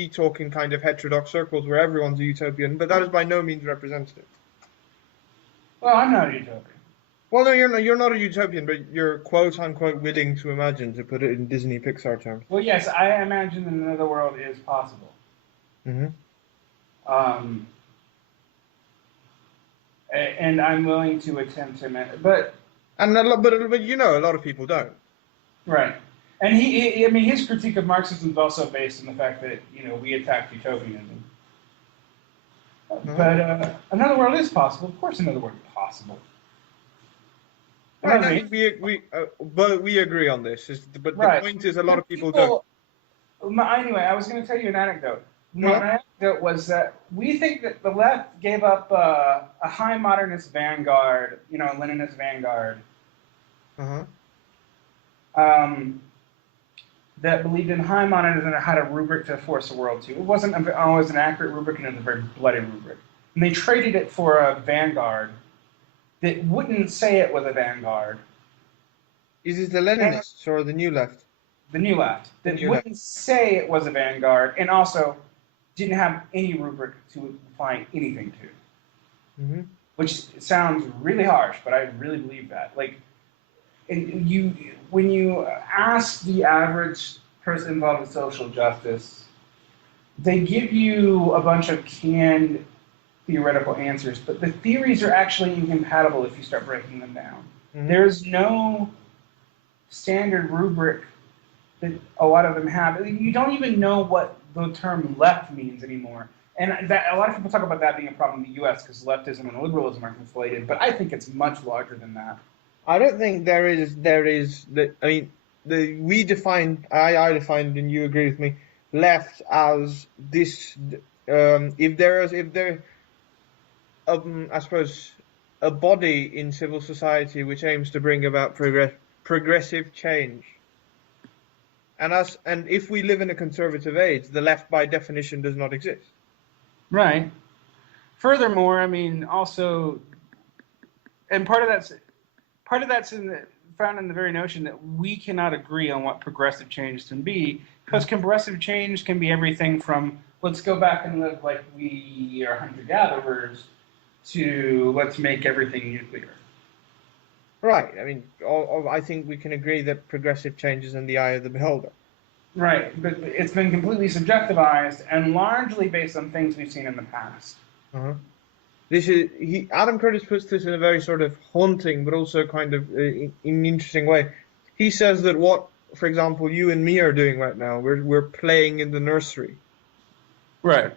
talk in kind of heterodox circles where everyone's a utopian, but that is by no means representative. Well, I'm not a utopian. Well, no, you're not a utopian, but you're quote unquote willing to imagine, to put it in Disney Pixar terms. Well, yes, I imagine that another world is possible. Hmm. Um, and I'm willing to attempt to, but But a lot of people don't. right. And I mean, his critique of Marxism is also based on the fact that we attacked utopianism. Uh-huh. But another world is possible. Of course, another world is possible. Right, Another I thing, think but we agree on this. But the right? point is, a lot of But people don't. people. Anyway, I was going to tell you an anecdote. Go My anecdote was that we think that the left gave up a high modernist vanguard, Leninist vanguard, on. um, that believed in high modernism and had a rubric to force the world to. It wasn't always an accurate rubric, and it was a very bloody rubric. And they traded it for a vanguard that wouldn't say it was a vanguard, Is it the and Leninists or the New Left? the new left, The that New Left. wouldn't say it was a vanguard, and also didn't have any rubric to apply anything to. Hmm. Which sounds really harsh, but I really believe that. Like, when you ask the average person involved in social justice, they give you a bunch of canned theoretical answers, but the theories are actually incompatible if you start breaking them down. Hmm. There's no standard rubric that a lot of them have. You don't even know what the term left means anymore. And that, a lot of people talk about that being a problem in the U.S. because leftism and liberalism are conflated, but I think it's much larger than that. I don't think there is that. I mean, we defined I defined and you agree with me left as this. If there I suppose a body in civil society which aims to bring about progressive change. And if we live in a conservative age, the left by definition does not exist. Right. Furthermore, I mean, also, and part of that's found in the very notion that we cannot agree on what progressive change can be, because progressive change can be everything from let's go back and live like we are hunter-gatherers to let's make everything nuclear. Right. I mean, I think we can agree that progressive change is in the eye of the beholder. Right, but it's been completely subjectivized and largely based on things we've seen in the past. Uh-huh. Adam Curtis puts this in a very sort of haunting, but also kind of in an interesting way. He says that what, for example, you and me are doing right now, we're playing in the nursery. Right.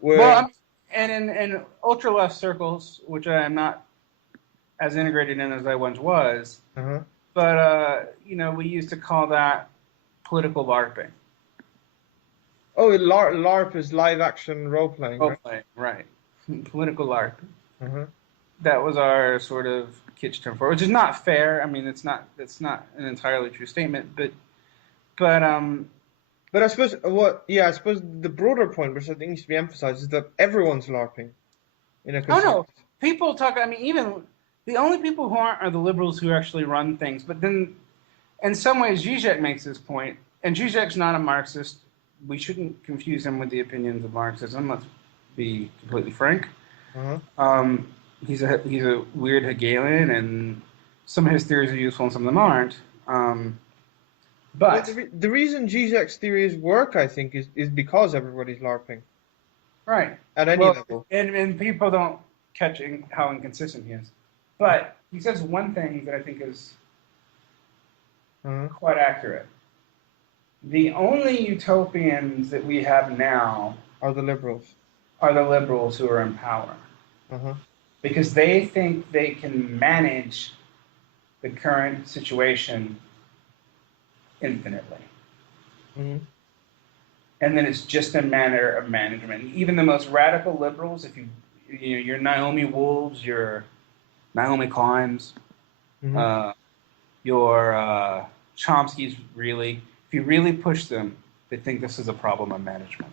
Well, Where and in ultra left circles, which I am not as integrated in as I once was, uh-huh. but we used to call that political LARPing. Oh, LARP is live action role playing, Role right? playing, right? Political LARP. Uh-huh. That was our sort of kitsch term for it, which is not fair. I mean, it's not an entirely true statement, but. But I suppose the broader point, which I think needs to be emphasized, is that everyone's LARPing in a Oh no, conservative. people talk. I mean, even the only people who aren't are the liberals who actually run things. But then, in some ways, Zizek makes this point, and Zizek's not a Marxist. We shouldn't confuse him with the opinions of Marxism. Let's be completely frank. Uh-huh. Um, he's a weird Hegelian, and some of his theories are useful and some of them aren't. Well, But the reason Zizek's theories work, I think, is because everybody's LARPing right, at any well, level. and people don't catch how inconsistent he is. But he says one thing that I think is Uh-huh. quite accurate. The only utopians that we have now Are the liberals. are the liberals who are in power Uh-huh. because they think they can manage the current situation infinitely. Mm-hmm. And then it's just a matter of management. Even the most radical liberals, if you're Naomi Wolves, your Naomi Klein's, Mm-hmm. uh, your Chomsky's, really, if you really push them, they think this is a problem of management.